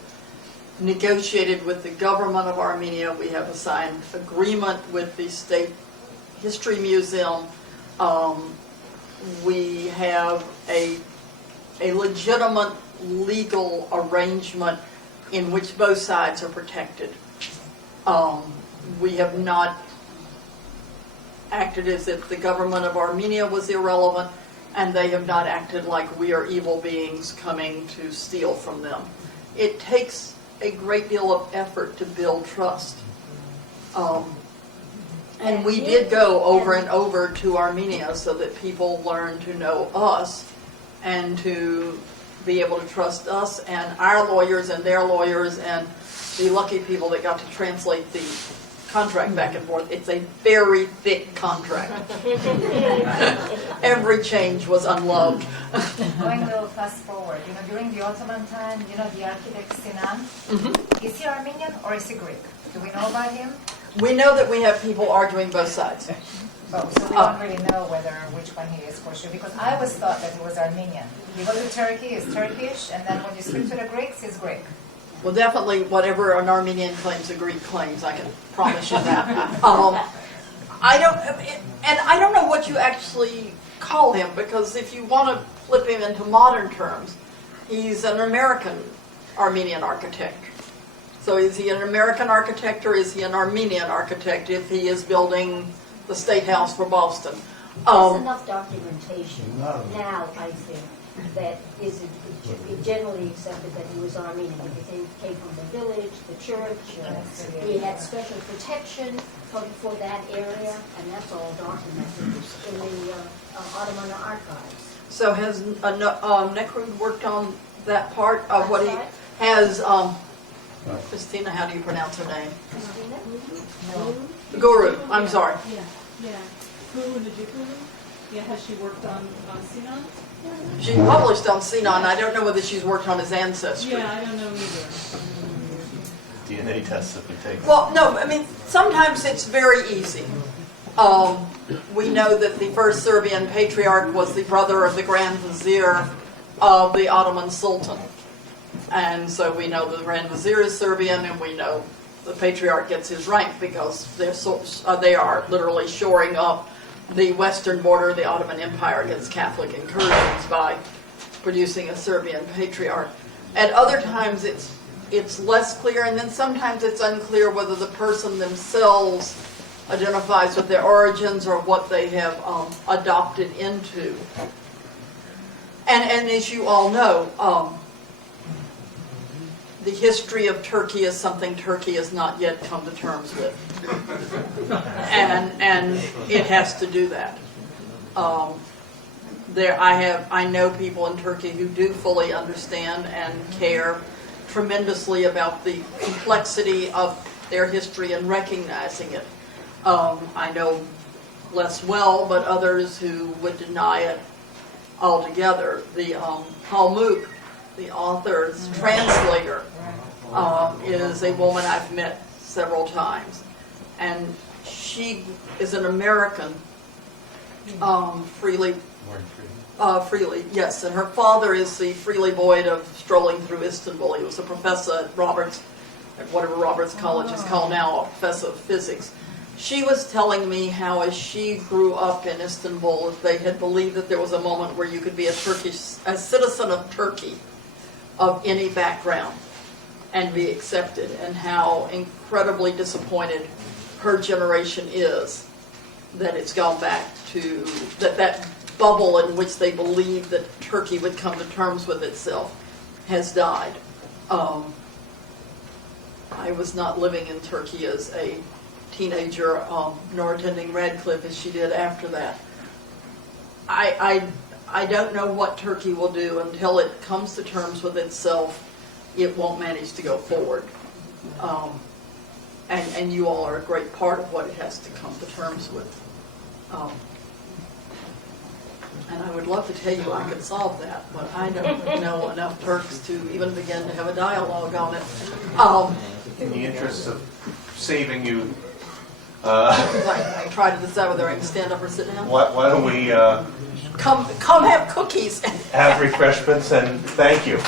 negotiated with the government of Armenia. We have signed agreement with the State History Museum. We have a legitimate legal arrangement in which both sides are protected. We have not acted as if the government of Armenia was irrelevant, and they have not acted like we are evil beings coming to steal from them. It takes a great deal of effort to build trust. And we did go over and over to Armenia so that people learn to know us and to be able to trust us and our lawyers and their lawyers and the lucky people that got to translate the contract back and forth. It's a very thick contract. Every change was unloved. Going a little fast forward, during the Ottoman time, the architect Sinan, is he Armenian or is he Greek? Do we know about him? We know that we have people arguing both sides. Oh, so we don't really know which one he is for sure, because I always thought that he was Armenian. You go to Turkey, he's Turkish, and then when you speak to the Greeks, he's Greek. Well, definitely whatever an Armenian claims, a Greek claims. I can promise you that. I don't know what you actually call him, because if you want to flip him into modern terms, he's an American Armenian architect. So is he an American architect or is he an Armenian architect if he is building the State House for Boston? There's enough documentation now, I think, that is generally accepted that he was Armenian. He came from the village, the church. He had special protection for that area, and that's all documented in the Ottoman archives. So has Necrud worked on that part of what he has? Christina, how do you pronounce her name? No. Guru. I'm sorry. Yeah. Guru Najikulu. Yeah, has she worked on Sinan? She published on Sinan. I don't know whether she's worked on his ancestry. Yeah, I don't know either. DNA tests if we take. Well, no, I mean, sometimes it's very easy. We know that the first Serbian patriarch was the brother of the Grand Vizier of the Ottoman Sultan. And so we know the Grand Vizier is Serbian, and we know the patriarch gets his rank because they are literally shoring up the western border of the Ottoman Empire against Catholic incursions by producing a Serbian patriarch. At other times it's less clear, and then sometimes it's unclear whether the person themselves identifies with their origins or what they have adopted into. And as you all know, the history of Turkey is something Turkey has not yet come to terms with. And it has to do that. I know people in Turkey who do fully understand and care tremendously about the complexity of their history and recognizing it. I know less well, but others who would deny it altogether. The Halmuk, the author's translator, is a woman I've met several times, and she is an American, freely, yes, and her father is the Freely Boyd of strolling through Istanbul. He was a professor at whatever Roberts College is called now, a professor of physics. She was telling me how, as she grew up in Istanbul, they had believed that there was a moment where you could be a citizen of Turkey of any background and be accepted, and how incredibly disappointed her generation is that it's gone back to that bubble in which they believed that Turkey would come to terms with itself has died. I was not living in Turkey as a teenager, nor attending Radcliffe as she did after that. I don't know what Turkey will do until it comes to terms with itself. It won't manage to go forward. And you all are a great part of what it has to come to terms with. And I would love to tell you I could solve that, but I don't know enough Turks to even begin to have a dialogue on it. In the interest of saving you, I try to decide whether I can stand up or sit down. why don't we Come have cookies. have refreshments, and thank you.